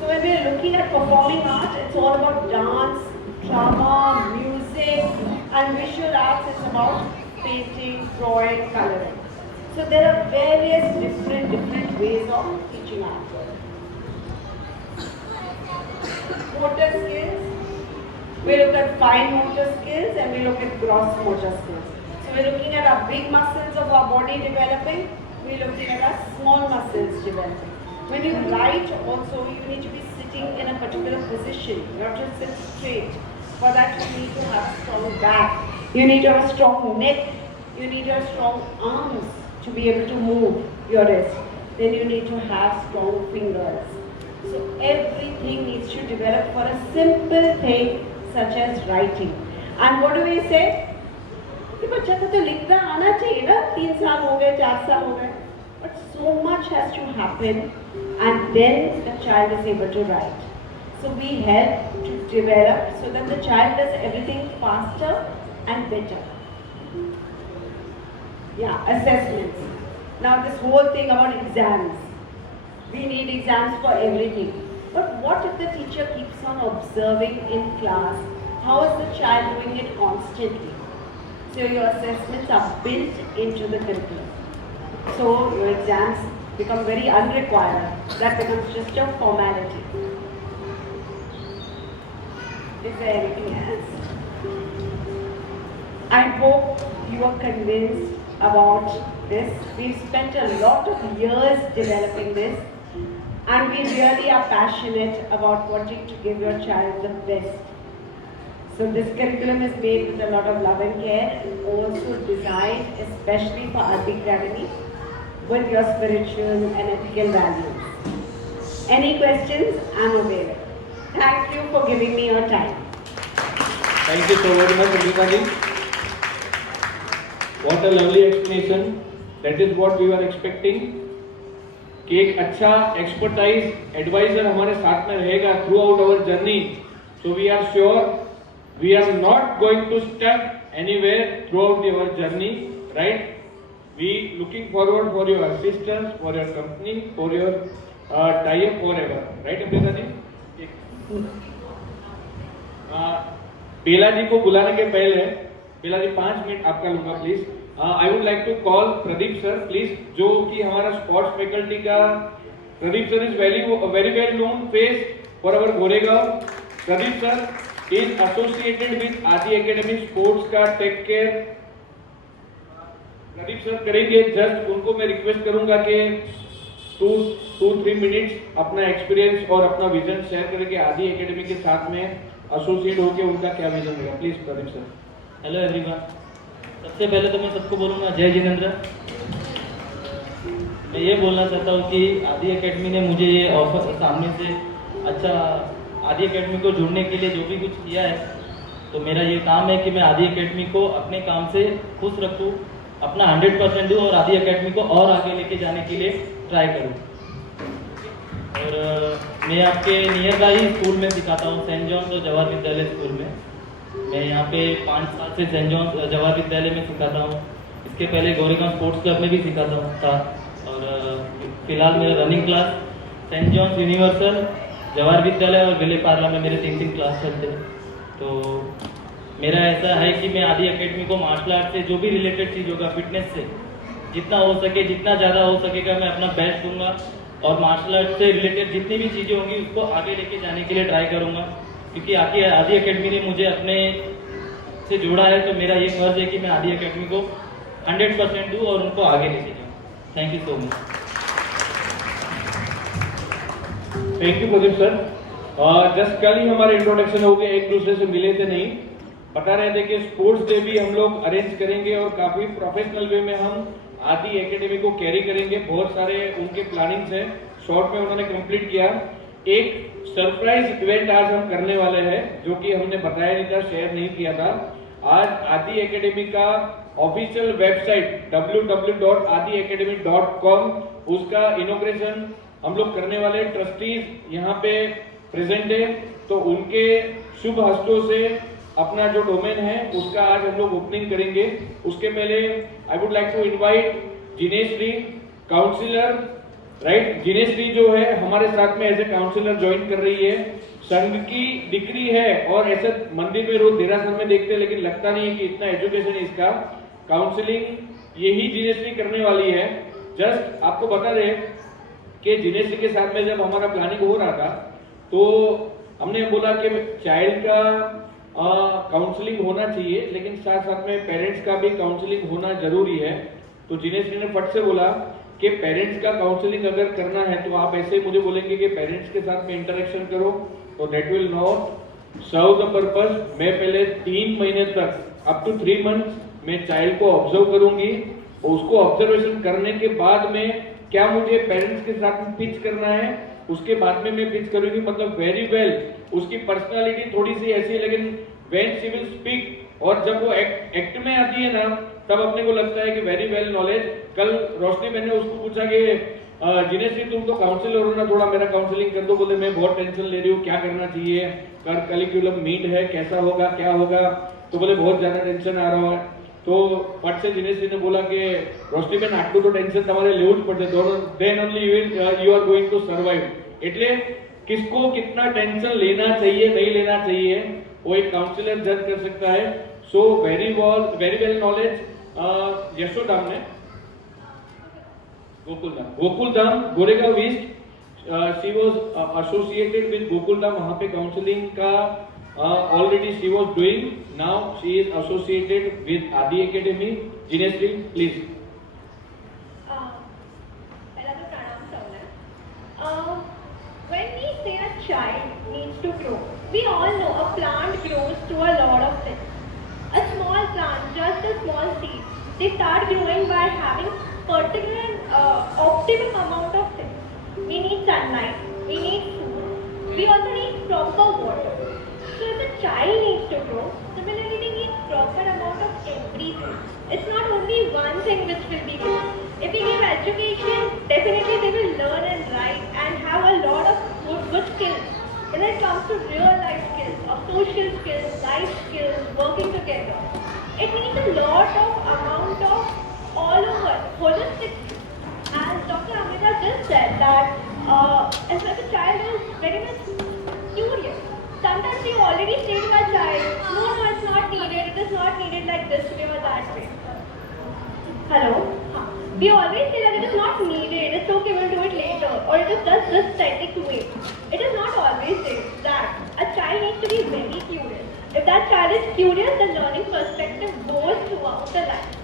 So when we're looking at performing art, it's all about dance, drama, music, and visual arts is about painting, drawing, coloring. So there are various different ways of teaching art. Motor skills. We look at fine motor skills and we look at gross motor skills. So we're looking at our big muscles of our body developing. We're looking at our small muscles developing. When you write also, you need to be sitting in a particular position. You have to sit straight. For that you need to have a strong back. You need to have a strong neck. You need to have strong arms to be able to move your wrist. Then you need to have strong fingers. So everything needs to develop for a simple thing such as writing. And what do we say? कि बच्चा को तो लिखना आना चाहिए ना 3 साल हो गए 4 साल हो गए. But so much has to happen and then the child is able to write. So we help to develop so that the child does everything faster and better. Yeah, assessments. Now this whole thing about exams. We need exams for everything. But what if the teacher keeps on observing in class? How is the child doing it constantly? So your assessments are built into the curriculum. So your exams become very unrequired. That becomes just a formality. Is there anything else? I hope you are convinced about this. We've spent a lot of years developing this. and we really are passionate about wanting to give your child the best. So this curriculum is made with a lot of love and care, and also designed especially for Aarti Academy with your spiritual and ethical values. Any questions? I'm available. Thank you for giving me your time. Thank you so very much, Amrita ji. What a lovely explanation. That is what we were expecting. कि एक अच्छा expertise adviser हमारे साथ में रहेगा throughout our journey. So we are sure we are not going to stuck anywhere throughout our journey, right? We looking forward for your assistance, for your company, for your tie up forever, right Amrita ji? Bela ji को बुलाने के पहले, बेला जी 5 minute आपका लूंगा please. I would like to call Pradeep sir please, जो कि हमारा sports faculty का. Pradeep sir is very well known face for our Goregaon. Pradeep sir is associated with Aadi academy sports का टेक केयर. प्रदीप सर करेंगे जस्ट, उनको मैं रिक्वेस्ट करूंगा कि 2-3 मिनट्स अपना एक्सपीरियंस और अपना विजन शेयर करके आदि एकेडमी के साथ में एसोसिएट होकर उनका क्या विजन होगा. Please Pradeep sir. Hello everyone. सबसे पहले तो मैं सबको बोलूँगा जय जिनेंद्र. मैं ये बोलना चाहता हूँ कि आदि एकेडमी ने मुझे ये ऑफर सामने से अच्छा आदि एकेडमी को जुड़ने के लिए जो भी कुछ किया है, तो मेरा ये काम है कि मैं आदि एकेडमी को अपने काम से खुश रखूँ, अपना 100% दूँ और आदि एकेडमी को और आगे लेके जाने के लिए ट्राई करूँ. और मैं आपके नियर बाई स्कूल में सिखाता हूँ, सेंट जॉन्स और जवाहर विद्यालय स्कूल में. मैं यहाँ पे 5 साल से सेंट जॉन्स जवाहर विद्यालय में सिखाता हूँ. इसके पहले गोरेगांव स्पोर्ट्स क्लब में भी सिखाता था. और फिलहाल मेरा running class Saint John's Universal, Jawahar Vidyalaya और विले पार्ला में मेरे 3 क्लास चलते हैं. तो मेरा ऐसा है कि मैं आदि एकेडमी को मार्शल आर्ट से जो भी रिलेटेड चीज़ होगा, फिटनेस से जितना हो सके, जितना ज़्यादा हो सकेगा मैं अपना बेस्ट दूंगा. और मार्शल आर्ट से रिलेटेड जितनी भी चीज़ें होंगी उसको आगे लेके जाने के लिए ट्राई करूँगा, क्योंकि आदि एकेडमी ने मुझे अपने से जोड़ा है. तो मेरा ये फर्ज है कि मैं आदि एकेडमी को 100% दूँ और उनको आगे लेके जाऊँ. Thank you so much. Thank you Pradeep sir. Just कल ही हमारे इंट्रोडक्शन हो गए, एक दूसरे से मिले थे नहीं. बता रहे थे कि स्पोर्ट्स डे भी हम लोग अरेंज करेंगे और काफी प्रोफेशनल वे में हम आदि एकेडमी को कैरी करेंगे. बहुत सारे उनके प्लानिंग्स हैं, शॉर्ट में उन्होंने कंप्लीट किया. एक सरप्राइज इवेंट आज हम करने वाले हैं, जो कि हमने बताया नहीं था, शेयर नहीं किया था. आज आदि एकेडमी का ऑफिशियल वेबसाइट www.adiacademy.com, उसका इनॉग्रेशन हम लोग करने वाले. ट्रस्टीज यहाँ पे प्रेजेंट है, तो उनके शुभ हस्तों से अपना जो डोमेन है उसका आज हम लोग ओपनिंग करेंगे. उसके पहले I would like to invite Jineshri counsellor, right? Jineshri जो है हमारे साथ में एज ए काउंसिलर ज्वाइन कर रही है. संघ की डिग्री है और ऐसे मंदिर में रोज देरासर में देखते हैं, लेकिन लगता नहीं है कि इतना एजुकेशन है इसका. काउंसलिंग यही जिनेश्री करने वाली है. जस्ट आपको बता दें कि जिनेश्री के साथ में जब हमारा प्लानिंग हो रहा था तो हमने बोला कि चाइल्ड का काउंसलिंग होना चाहिए, लेकिन साथ साथ में पेरेंट्स का भी काउंसलिंग होना जरूरी है. तो जिनेश्री ने फट से बोला कि पेरेंट्स का काउंसलिंग अगर करना है तो आप ऐसे मुझे बोलेंगे कि पेरेंट्स के साथ में इंटरेक्शन करो, तो that will not serve the purpose. मैं पहले 3 महीने तक अप टू 3 मंथ्स मैं चाइल्ड को ऑब्जर्व करूंगी. उसको ऑब्जर्वेशन करने के बाद में क्या मुझे पेरेंट्स के साथ में पिच करना है, उसके बाद में मैं पिच करूंगी. मतलब वेरी वेल, उसकी पर्सनालिटी थोड़ी सी ऐसी है, लेकिन व्हेन शी विल स्पीक और जब वो एक्ट में आती है ना, तब अपने को लगता है कि वेरी वेल नॉलेज. कल रोशनी मैंने उसको पूछा कि जिनेश्री तुम तो काउंसिलर हो ना, थोड़ा मेरा काउंसलिंग कर दो. बोले मैं बहुत टेंशन ले रही हूँ, क्या करना चाहिए, करिकुलम मीट है, कैसा होगा, क्या होगा. तो बोले बहुत ज्यादा टेंशन आ रहा है. तो पट से जिनेश्री ने बोला कि रोशनी बेन आटલું તો ટેન્શન તમારે લેવું જ પડશે, then only you are going to survive. એટલે किसको कितना टेंशन लेना चाहिए नहीं लेना चाहिए वो एक काउंसलर जज कर सकता है. So very well knowledge. Yashodham ने Gokuldham Goregaon east, she was associated with Gokuldham. वहां पे काउंसलिंग का already she was doing. Now she is associated with Adi Academy. Jineshree, please. पहला तो प्रणाम सबने. We all know a plant grows through a lot of things. A small plant, just a small seed, they start growing by having particular optimum amount of things. We need sunlight, we need food, we also need proper water. So if a child needs to grow, similarly they need proper amount of everything. It's not only one thing which will be given. If we give education, definitely they will learn and write and have a lot of good skills. When it comes to real life skills, or social skills, life skills, working together, it needs a lot of amount of all over, holistic. As Dr. Amrita just said that as a child is very much curious. Sometimes we already say to our child, no, it's not needed, it is not needed like this way or that way. Hello? We always say that it is not needed, it's okay, we'll do it later, or it is just this static way. It is not always that. A child needs to be very curious. If that child is curious, the learning perspective goes throughout the life.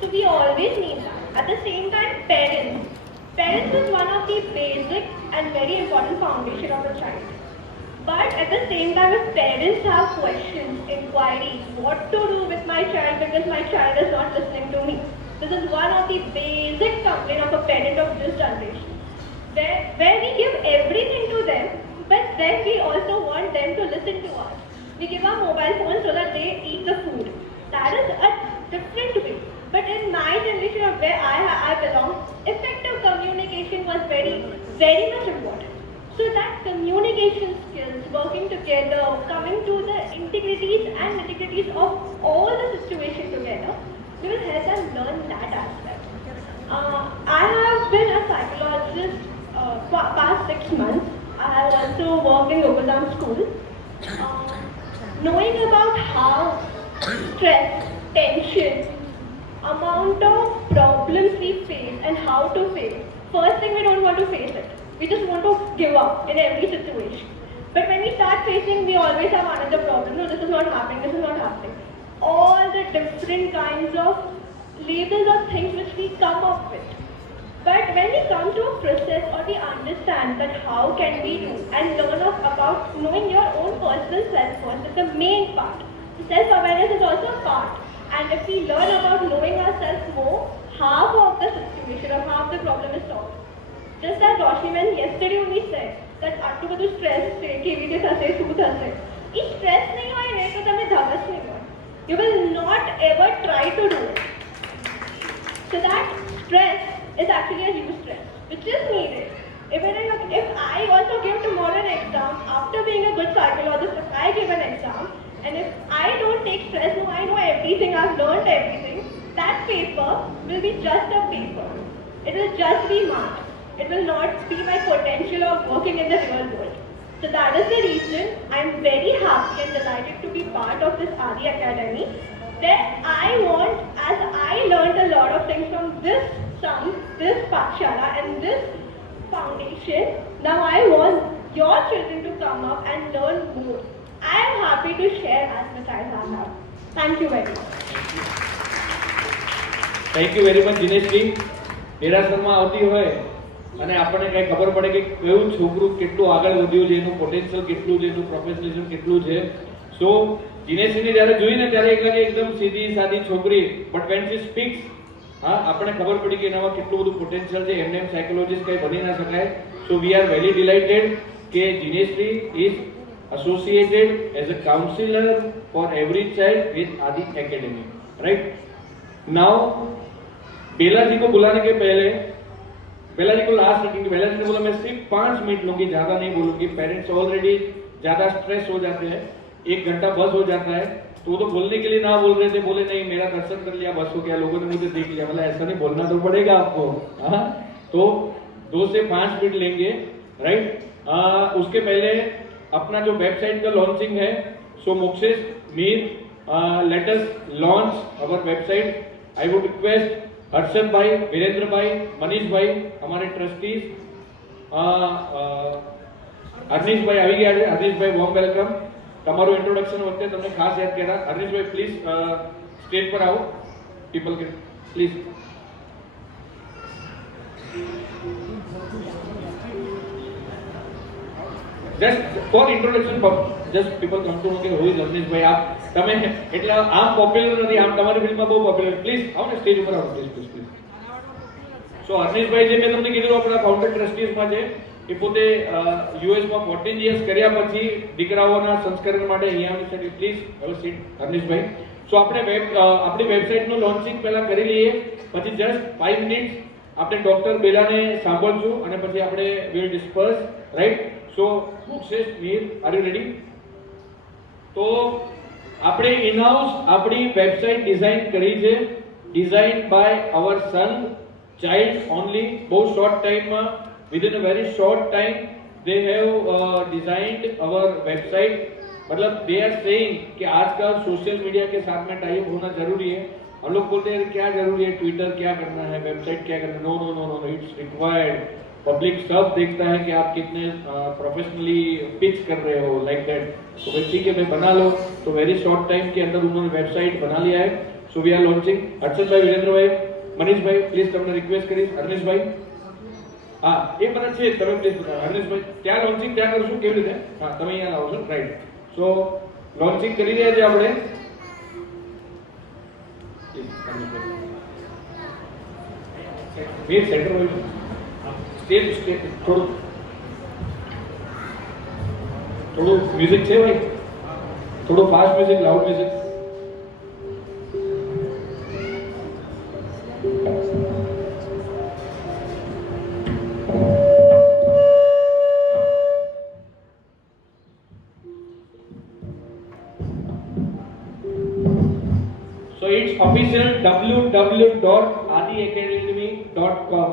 So we always need that. At the same time, parents. Parents is one of the basic and very important foundation of a child. But at the same time, if parents have questions, inquiries, what to do with my child because my child is not listening to me. This is one of the basic complaint of a parent of this generation. Where we give everything to them, but then we also want them to listen to us. We give our mobile phones so that they eat the food. That is a different way. But in my generation of where I belong, effective communication was very, very much important. So that communication skills, working together, coming to the integrities and nitty-gritties of all the situation together, we will help them learn that aspect. I have been a psychologist for past 6 months. I have also worked in Yogazam school. Knowing about how stress, tension, amount of problems we face and how to face. First thing, we don't want to face it. We just want to give up in every situation. But when we start facing, we always have another problem. No, this is not happening, this is not happening. All the different kinds of labels of things which we come up with. But when we come to a process or we understand that how can we do and learn about knowing your own personal self-worth is the main part. Self-awareness is also a part. And if we learn about knowing ourselves more, half of the situation or half the problem is solved. Just as Roshni man yesterday only said that આટલું બધું stress છે કેવી રીતે થશે શું થશે એ stress નહીં હોય ને તો તમે ધગસ નહીં હોય. You will not ever try to do it. So that stress is actually a huge stress which is needed. If I also give tomorrow an exam, after being a good psychologist, if I give an exam and if I don't take stress, no, I know everything, I've learned everything, that paper will be just a paper. It will just be marked. It will not be my potential of working in the real world. So that is the reason I am very happy and delighted to be part of this Adi Academy. That I want, as I learned a lot of things from this Pathshala and this foundation, now I want your children to come up and learn more. I am happy to share as much as I have. Thank you very much. Thank you very much, Dineshji. દેરાસરમાં આવતી હોય અને આપણને કંઈ ખબર પડે કે કયું છોકરું કેટલું આગળ વધ્યું છે, એનું પોટેન્શિયલ કેટલું છે, એનું પ્રોફેશનલિઝમ કેટલું છે. સો દિનેશજીને જ્યારે જોઈને ત્યારે એક લાગે એકદમ સીધી સાદી છોકરી, બટ વેન શી સ્પીક્સ આપણે ખબર પડી કે એનામાં કેટલું બધું પોટેન્શિયલ છે. એમને એમ સાયકોલોજીસ્ટ કંઈ બની ના શકાય. સો વી આર વેરી ડિલાઇટેડ કે Dineshji is associated as a counselor for every child with Adi Academy. Right? Now, बेला जी को बुलाने के पहले बेला जी को लास्ट मीटिंग बेला जी ने बोला मैं सिर्फ 5 मिनट लूंगी, ज्यादा नहीं बोलूंगी. पेरेंट्स ऑलरेडी ज्यादा स्ट्रेस हो जाते हैं, 1 घंटा बस हो जाता है. तो वो तो बोलने के लिए ना बोल रहे थे, बोले नहीं मेरा दर्शन कर लिया बस हो गया, लोगों ने मुझे देख लिया. मतलब ऐसा नहीं, बोलना तो पड़ेगा आपको. तो 2 से 5 मिनट लेंगे. राइट? उसके पहले अपना जो वेबसाइट का लॉन्चिंग है, so Mokshesh Mir let us launch our website. I would request Harshad bhai, Virendra भाई, मनीष भाई, हमारे ट्रस्टीज, हरीश भाई આવી ગયા છે. હરીશ ભાઈ વોર્મ વેલકમ. તમારું ઇન્ટ્રોડક્શન વખતે તમને ખાસ યાદ કર્યા. હરીશ ભાઈ પ્લીઝ સ્ટેજ પર આવો. પીપલ કે please. Just for introduction just people come to know કે હુ ઇઝ અર્નિશભાઈ. આપ તમે એટલે આમ પોપ્યુલર નથી, આમ તમારી ફિલ્ડમાં બહુ પોપ્યુલર. પ્લીઝ આવો ને સ્ટેજ ઉપર આવો, પ્લીઝ પ્લીઝ પ્લીઝ. સો અર્નિશભાઈ જે મેં તમને કીધું આપણા ફાઉન્ડર ટ્રસ્ટીઝમાં છે, એ પોતે યુએસમાં 14 યર્સ કર્યા પછી દીકરાઓના સંસ્કરણ માટે અહીંયા આવી શકે. પ્લીઝ હેવ અ સીટ અર્નિશભાઈ. સો આપણે આપણી વેબસાઇટનું લોન્ચિંગ પહેલા કરી લઈએ, પછી જસ્ટ 5 મિનિટ્સ આપણે ડોક્ટર બેલાને સાંભળશું અને પછી આપણે will discuss, right? So Mukshesh, Mir, are you ready? તો આપણે ઇનહાઉસ આપણી વેબસાઇટ ડિઝાઇન કરી છે, design by our son child only. બહુ શોર્ટ ટાઈમમાં, within a very short time they have designed our website. मतलब they are saying कि आजकल सोशल मीडिया के साथ में टाइप होना जरूरी है. हम लोग बोलते हैं क्या जरूरी है, ट्विटर क्या करना है, वेबसाइट क्या करना है. No no no no, it's required. Public सब देखता है कि आप कितने प्रोफेशनली पिच कर रहे हो, लाइक दैट. तो भाई ठीक है भाई, बना लो. तो वेरी शॉर्ट टाइम के अंदर उन्होंने वेबसाइट बना लिया है. So we are launching. Harshad bhai, Virendra भाई, मनीष भाई, प्लीज તમને રિક્વેસ્ટ કરીશ. અર્નિશ ભાઈ, હા એ બધા છે, તમે પ્લીઝ અર્નિશ ભાઈ ત્યાં લોન્ચિંગ ત્યાં કરશું કેવી રીતે? હા તમે અહીંયા આવો છો, રાઈટ? સો લોન્ચિંગ કરી રહ્યા છે આપણે. મીર સેન્ટર હોય છે, સ્ટેજ થોડું મ્યુઝિક છે ભાઈ, થોડું fast music, loud music. So it's official www.adiacademy.com.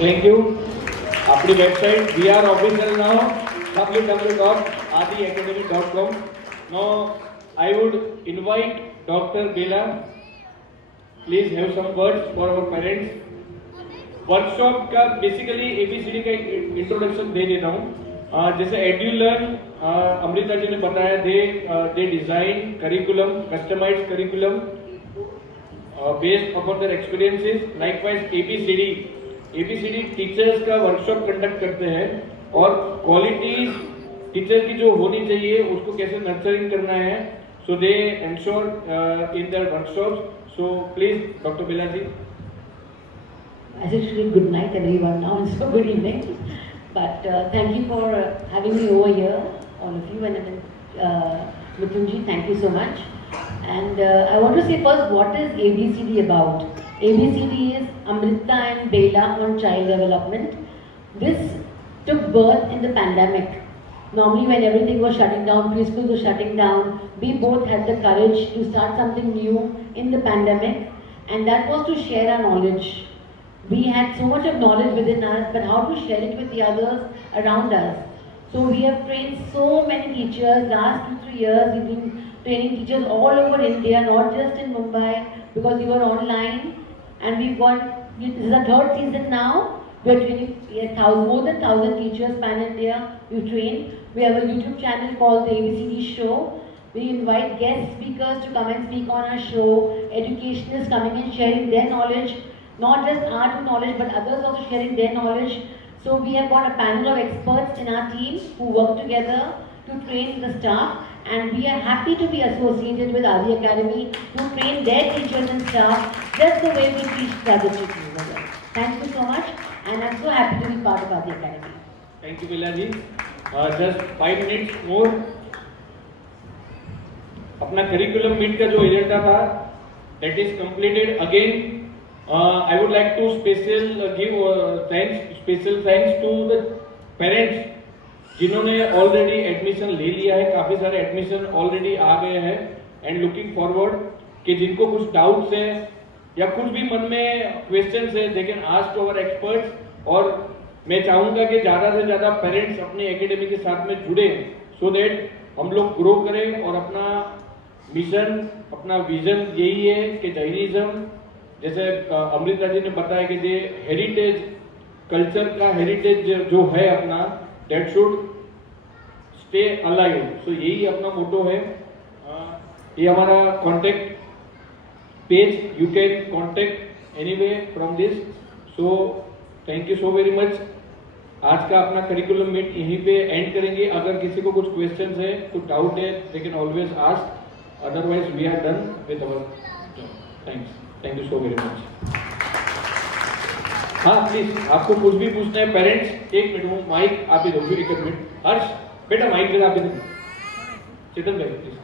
Thank you. આપણી website we are official now, www.adiacademy.com. Now I would invite Dr. Bela. Please have some words for our parents. Workshop का basically ABCD का introduction दे देता हूँ. जैसे Edulearn Amrita ji ने बताया, they design curriculum, customised curriculum based upon their experiences. Likewise ABCD teachers का workshop conduct करते हैं और क्वालिटीज टीचर की जो होनी चाहिए उसको कैसे नर्चरिंग करना है. So they ensure in their workshops. So please doctor Bela ji. Actually, good night everyone now, so good evening. But thank you for having me over here, all of you, and Mithunji, thank you so much. And I want to say first, what is ABCD about? ABCD is Amrita and Bela on child development. This took birth in the pandemic. Normally when everything was shutting down, preschools were shutting down, we both had the courage to start something new in the pandemic, and that was to share our knowledge. We had so much of knowledge within us, but how to share it with the others around us. So we have trained so many teachers. Last 2-3 years, we've been training teachers all over India, not just in Mumbai, because we were online. And we've got, this is our third season now. We're training more than 1,000 teachers pan-India. We've trained. We have a YouTube channel called the ABCD Show. We invite guest speakers to come and speak on our show. Educationists coming and sharing their knowledge not just our two knowledge, but others also sharing their knowledge. So we have got a panel of experts in our team who work together to train the staff, and we are happy to be associated with Adi Academy to train their teachers and staff just the way we teach trajectory over there. Thank you so much, and I'm so happy to be part of Adi Academy. Thank you, Bila ji. Just 5 minutes more. अपना curriculum meet का जो agenda था, that is completed. Again, I would like to special thanks to the parents जिन्होंने already admission ले लिया है. काफी सारे एडमिशन ऑलरेडी आ गए हैं एंड लुकिंग फॉरवर्ड कि जिनको कुछ डाउट्स है या कुछ भी मन में क्वेश्चंस है, they can ask to our experts. और मैं चाहूंगा कि ज्यादा से ज्यादा पेरेंट्स अपने एकेडमी के साथ में जुड़े, सो दैट हम लोग ग्रो करें और अपना मिशन, अपना विजन यही है कि जैनिज्म, जैसे अमृता जी ने बताया कि ये हेरिटेज कल्चर का हेरिटेज जो है अपना, दैट शुड स्टे अलाइव. सो यही अपना मोटो है. ये हमारा contact page, you can contact anyway from this. So thank you so very much. आज का अपना करिकुलम मीट यहीं पे एंड करेंगे. अगर किसी को कुछ क्वेश्चंस है, कुछ डाउट है, they can always ask. Otherwise we are done with our job. Thank you so very much. हाँ प्लीज, आपको कुछ भी पूछना है पेरेंट्स, एक मिनट वो माइक आप ही दो, एक मिनट. हर्ष बेटा माइक जरा आप ही दो. चेतन भाई प्लीज.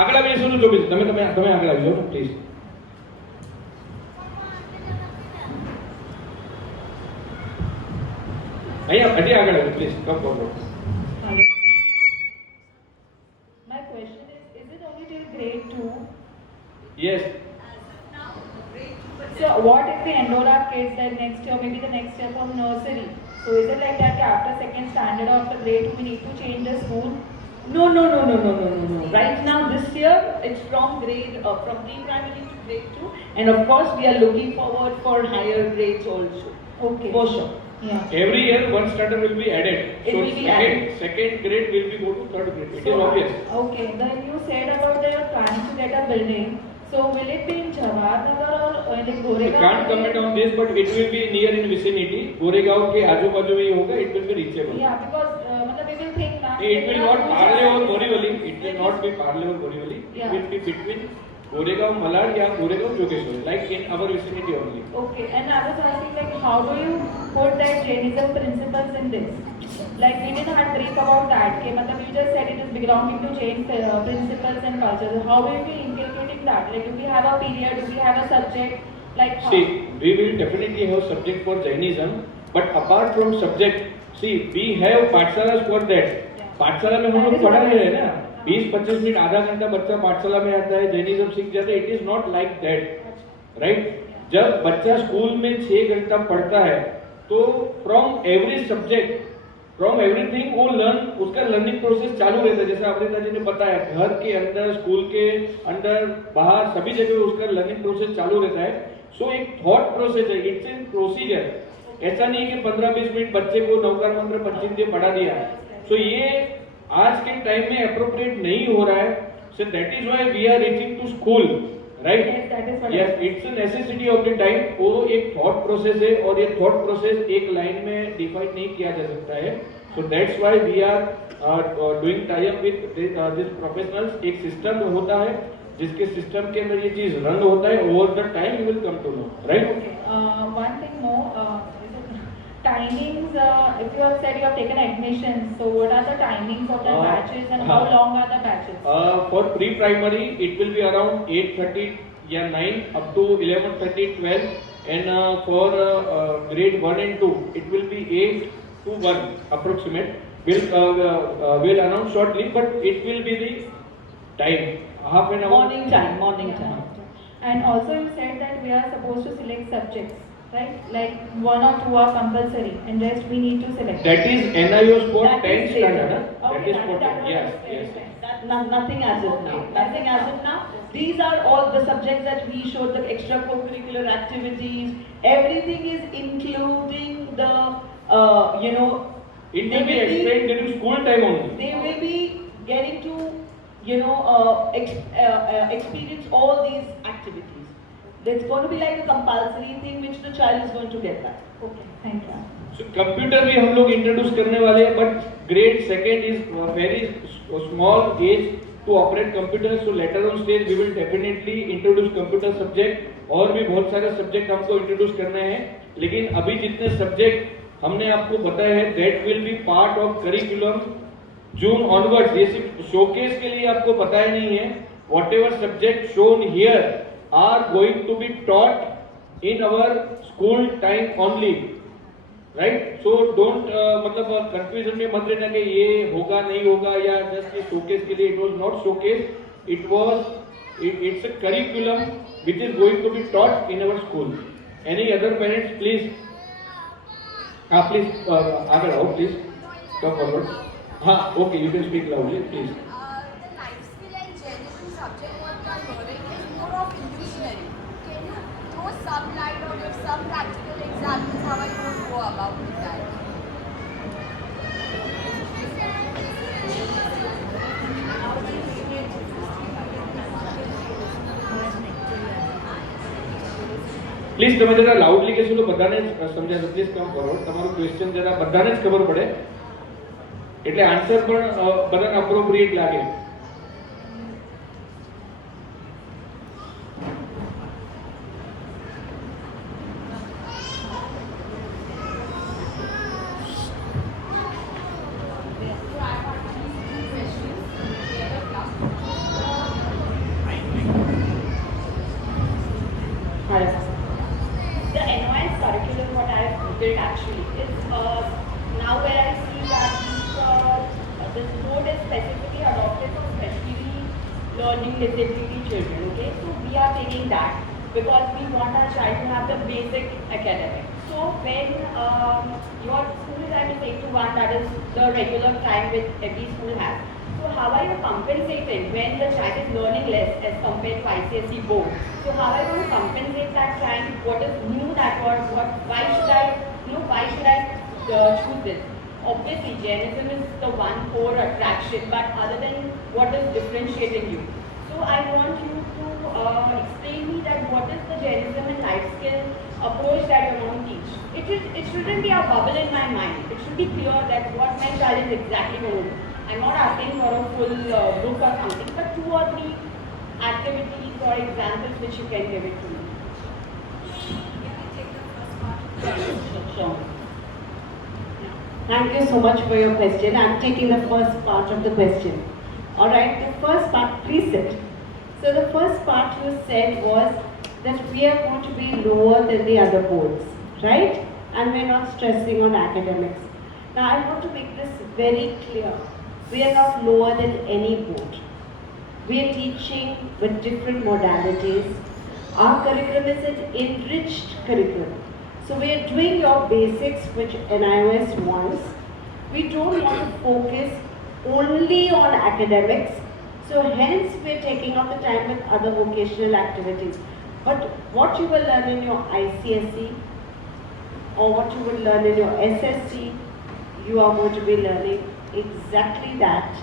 આગળ બેસવાનું જો બીજું તમે આગળ આવી જાઓ પ્લીઝ. અહીંયા હજી આગળ આવી please. Come forward. My question is it only till grade 2? Yes. So what if we enroll our kids like next year, maybe the next year from nursery? So is it like that after second standard or after grade 2 we need to change the school? No. Right now this year it's from pre-primary to grade 2, and of course we are looking forward for higher grades also. Okay. For sure. Yeah. Every year one standard will be added. It will be added. Second grade will be go to third grade. It is obvious. Okay. Then you said about that you're planning to get a building. So will it be in Jawaharnagar or like I Goregaon? can't comment on this, but it will be near in vicinity. Goregaon के आजू-बाजू में ही होगा. It will be reachable. Yeah, because मतलब we will think now. It will not Parle or Borivali. It will not be Parle or Borivali. Yeah. It will be between Goregaon Malad या Goregaon Jogeshwari, like in our vicinity only. Okay, and I was asking like how do you put that Jainism principles in this? Like we didn't have brief about that. Okay, मतलब you just said it is belonging to Jain principles and cultures. How will we inculcating that? Like do we have a period? Do we have a subject? Like how? See, we will definitely have subject for Jainism, but apart from subject, see, we have पाठशाला for that. पाठशाला में हम लोग पढ़ा रहे हैं ना, 20-25 minute आधा घंटा बच्चा पाठशाला में आता है, जैनिज्म सीख जाता है. It is not like that, right. जब बच्चा स्कूल में 6 घंटा पढ़ता है तो from every subject, from everything वो लर्न, उसका लर्निंग प्रोसेस चालू रहता है. जैसे अमृता जी ने बताया, घर के अंदर, स्कूल के अंदर, बाहर सभी जगह उसका लर्निंग प्रोसेस चालू रहता है. सो एक थॉट प्रोसेस है, इट्स एन प्रोसीजर. ऐसा नहीं कि 15-20 मिनट बच्चे को नवकार मंत्र पंचींद्रिय पढ़ा दिया. सो ये आज के टाइम में अप्रोप्रिएट नहीं हो रहा है. So that is why we are reaching to school, right. Yes, that is what. Yes, it's a necessity of the time. वो एक थॉट प्रोसेस है और ये थॉट प्रोसेस एक लाइन में डिफाइन नहीं किया जा सकता है. So that's why we are doing tie up with this professionals. एक सिस्टम होता है जिसके सिस्टम के अंदर ये चीज रन होता है. Over the time you will come to know, right. Okay. One thing more. Timings. If you have said you have taken admission, so what are the timings of the batches and how long are the batches? For pre-primary, it will be around 8:30 या 9 up to 11:30, 12, and for grade 1 and 2, it will be 8 to 1 approximate. We'll announce shortly, but it will be the time, half an hour. Morning time. And also you said that we are supposed to select subjects, right? Like 1 or 2 are compulsory, and rest we need to select. That is NIOS for That 10th is later. standard. Huh? Okay, That is for that was yes, very yes. fine. Nothing as of now. Nothing as of now. These are all the subjects that we showed, the extracurricular activities. Everything is including the, It will be explained during school time only. they will be getting to, experience all these activities. It's going to be like a compulsory thing which the child is going to get that. Okay, thank you. So computer भी हम लोग introduce करने वाले हैं, but grade second is very small age to operate computer. So later on stage we will definitely introduce computer subject. और भी बहुत सारे सब्जेक्ट हमको इंट्रोड्यूस करने हैं, लेकिन अभी जितने सब्जेक्ट हमने आपको बताए हैं that will be part of curriculum June onwards. ये सिर्फ शोकेस के लिए आपको बताया नहीं है. Whatever subject shown here are going to be taught in our school time only, right. So don't मतलब कंफ्यूजन में मत रहना कि ये होगा नहीं होगा या जस्ट ये शोकेस के लिए. It was not showcase, it's a curriculum which is going to be taught in our school. Any other parents, please? Please, आगे आओ, please. Come forward. Okay, you can speak loudly, please. The life skill and Jainism subject what we are learning is more of illusionary. Can you throw some light or give some practical examples how I would go about with that? Please તમે જરા loudly કહેશો તો બધાને જ સમજાશે. Please come forward. તમારું question જરા બધાને જ ખબર પડે એટલે આન્સર પણ બધાને અપ્રોપ્રિએટ લાગે. The NOS curriculum, what I have built actually, is now where I see that this board is specifically adopted for specially learning disability children. Okay, so we are taking that because we want our child to have the basic academics. So when your school time is 8 to 1, that is the regular time which every school has. So how are you compensating when the child is learning less as compared to ICSE board? So how are you going to compensate that time? What is new that why should I choose this? Obviously Jainism is the one core attraction, but other than what is differentiating you? So I want you to explain me that what is the Jainism and life skill approach that you want to teach. It shouldn't be a bubble in my mind. It should be clear that what my child is exactly going to do. I'm not asking for a full book or something, but 2 or 3 activities or examples which you can give it to me. Sure. Thank you so much for your question. I'm taking the first part of the question. Alright, the first part, please sit. So the first part you said was that we are going to be lower than the other boards, right? And we're not stressing on academics. Now I want to make this very clear. We are not lower than any board. We are teaching with different modalities. Our curriculum is an enriched curriculum. So we are doing your basics which NIOS wants. We don't want to focus only on academics. So hence we are taking up the time with other vocational activities. But what you will learn in your ICSE or what you will learn in your SSC, you are going to be learning exactly that.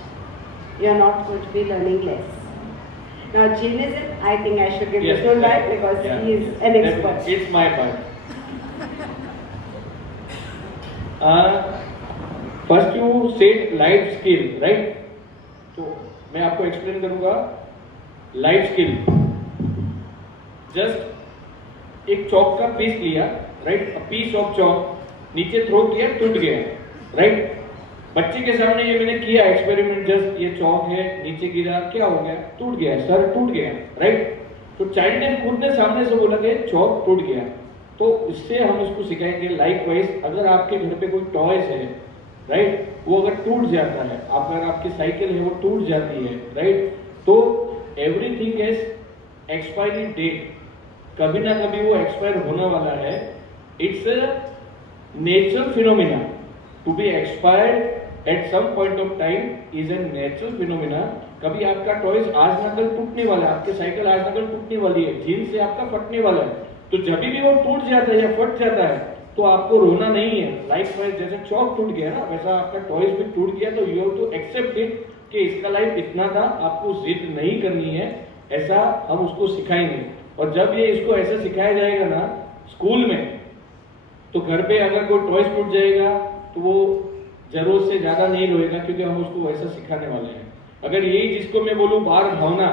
You are not going to be learning less. Now Jainism, I think I should give this one back because he is an expert. It's my part. First you said life skill, right? तो मैं आपको explain करूंगा. Life skill just एक चौक का piece लिया, right? Piece of chalk नीचे throw किया, टूट गया, राइट? बच्चे के सामने ये मैंने किया एक्सपेरिमेंट. जस्ट ये चौक है, नीचे गिरा, क्या हो गया? टूट गया सर, टूट गया, राइट? तो चाइल्ड ने खुद ने सामने से बोला कि चौक टूट गया. तो इससे हम इसको सिखाएंगे लाइक वाइज. अगर आपके घर पे कोई टॉयज है, राइट, वो अगर टूट जाता है, अगर आपकी साइकिल है वो टूट जाती है, राइट, तो एवरीथिंग इज एक्सपायरी डेट. कभी ना कभी वो एक्सपायर होने वाला है. It's a natural phenomena. To be expired at some point of time is a natural phenomena. कभी आपका टॉयज आज ना कल टूटने वाला है, आपकी साइकिल आज ना कल टूटने वाली है, जीन से आपका फटने वाला है. तो जब भी वो टूट जाता है या फट जाता है तो आपको रोना नहीं है. लाइक वाइज जैसे चौक टूट गया ना, वैसा आपका टॉयज भी टूट गया. तो you have to accept it कि इसका लाइफ इतना था, आपको जिद नहीं करनी है, ऐसा हम उसको सिखाएंगे। और जब ये इसको ऐसा सिखाया जाएगा ना स्कूल में, तो घर पे अगर कोई टॉयज टूट जाएगा तो वो जरूरत से ज्यादा नहीं रोएगा, क्योंकि हम उसको वैसा सिखाने वाले हैं। अगर यही जिसको मैं बोलूं बार भावना,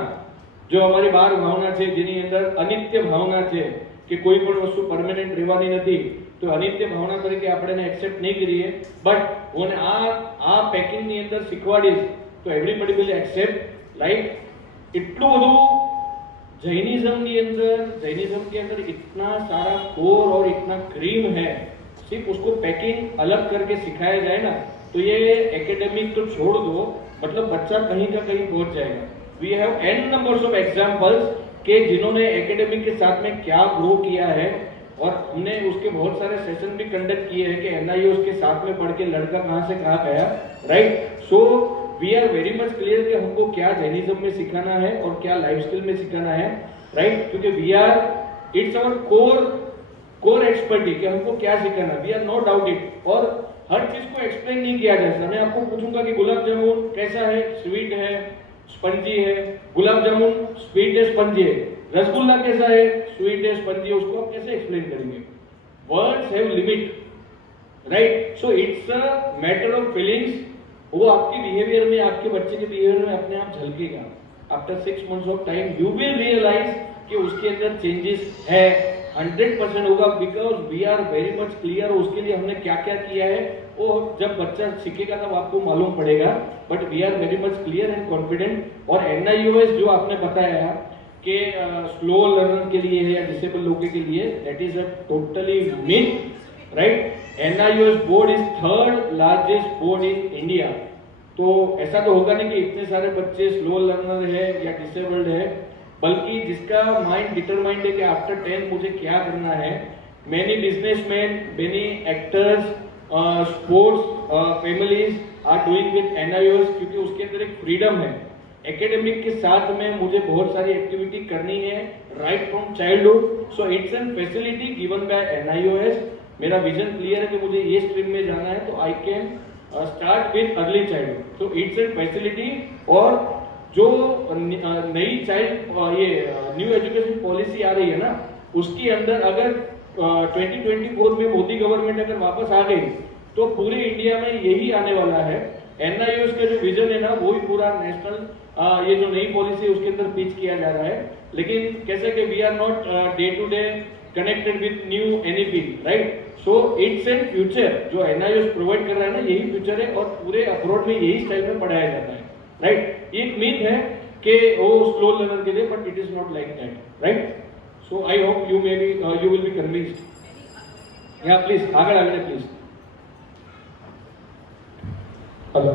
जो અમારી બાર ભાવના છે, જેની અંદર અનિત્ય ભાવના છે કે કોઈ પણ વસ્તુ પરમેનન્ટ રહેવાની નથી, તો અનિત્ય ભાવના તરીકે આપણે એને એક્સેપ્ટ નહીં કરીએ, બટ હું આ પેકિંગ ની અંદર શીખવાડીશ તો એવરીબડી વિલ એક્સેપ્ટ। લાઈક એટલું બધું जैनिज्म के अंदर इतना सारा कोर और इतना क्रीम है, सिर्फ उसको पैकिंग अलग करके सिखाया जाए ना, तो ये एकेडमिक तो छोड़ दो, मतलब बच्चा कहीं का कहीं पहुंच जाएगा। We have an numbers of examples के जिन्होंने एकेडमिक के साथ में क्या ग्रो किया है, और हमने उसके बहुत सारे सेशन भी कंडक्ट किए हैं कि एनआईओ के साथ में पढ़ के लड़का कहां से कहां गया, right. So we are very much clear कि हमको क्या जैनिज्म में सिखाना है और क्या लाइफ स्किल में सिखाना है, राइट, क्योंकि we are, it's our core expertise कि हमको क्या सिखाना, we are no doubt it. और हर चीज को एक्सप्लेन नहीं किया जा सकता। मैं आपको पूछूंगा कि गुलाब जामुन कैसा है, स्वीट है, स्पंजी है, गुलाब जामुन स्वीट है, स्पंजी है, रसगुल्ला कैसा है, स्वीट है, स्पंजी है, उसको आप कैसे एक्सप्लेन करेंगे? Words have limit, right. So it's a matter of feelings. वो आपके बिहेवियर में, आपके बच्चे के बिहेवियर में अपने आप झलकेगा। After 6 months of time you will realise कि उसके अंदर चेंजेस है, 100% होगा, because we are very much clear. उसके लिए हमने क्या क्या किया है वो जब बच्चा सीखेगा तब आपको मालूम पड़ेगा, but we are very much clear and confident. और एनआईओएस जो आपने बताया कि स्लो लर्नर के लिए है या डिसेबल लोगों के लिए, that is a totally myth, right. NIOS board is 3rd largest board in India. तो ऐसा तो होगा नहीं कि इतने सारे बच्चे स्लो लर्नर है या डिसेबल्ड है, बल्कि जिसका माइंड डिटरमाइंड है कि आफ्टर 10 मुझे क्या करना है। Many businessman, many actors, sports families are doing with NIOS, क्योंकि उसके अंदर एक फ्रीडम है। एकेडमिक के साथ में मुझे बहुत सारी एक्टिविटी करनी है right from childhood. So it's N facility given by NIOS। मेरा विजन क्लियर है कि मुझे ये स्ट्रीम में जाना है, तो I can start with early childhood. So it's N facility. और जो नई चाइल्ड ये न्यू एजुकेशन पॉलिसी आ रही है ना, उसके अंदर अगर 2024 में मोदी गवर्नमेंट अगर वापस आ गई तो पूरे इंडिया में यही आने वाला है। NIOS का जो विजन है ना, वो ही पूरा नेशनल ये जो नई पॉलिसी है उसके अंदर पिच किया जा रहा है। लेकिन कैसे कि we are not day to day connected with new anything, right. So it's an future जो NIOS प्रोवाइड कर रहा है ना, यही फ्यूचर है और पूरे अब्रॉड में यही स्टाइल में पढ़ाया जाता है, राइट। एक मीथ है कि वो स्लो लर्नर के लिए, but it is not like that, right. So I hope you may be you will be convinced. या प्लीज आगे आगे प्लीज। हेलो,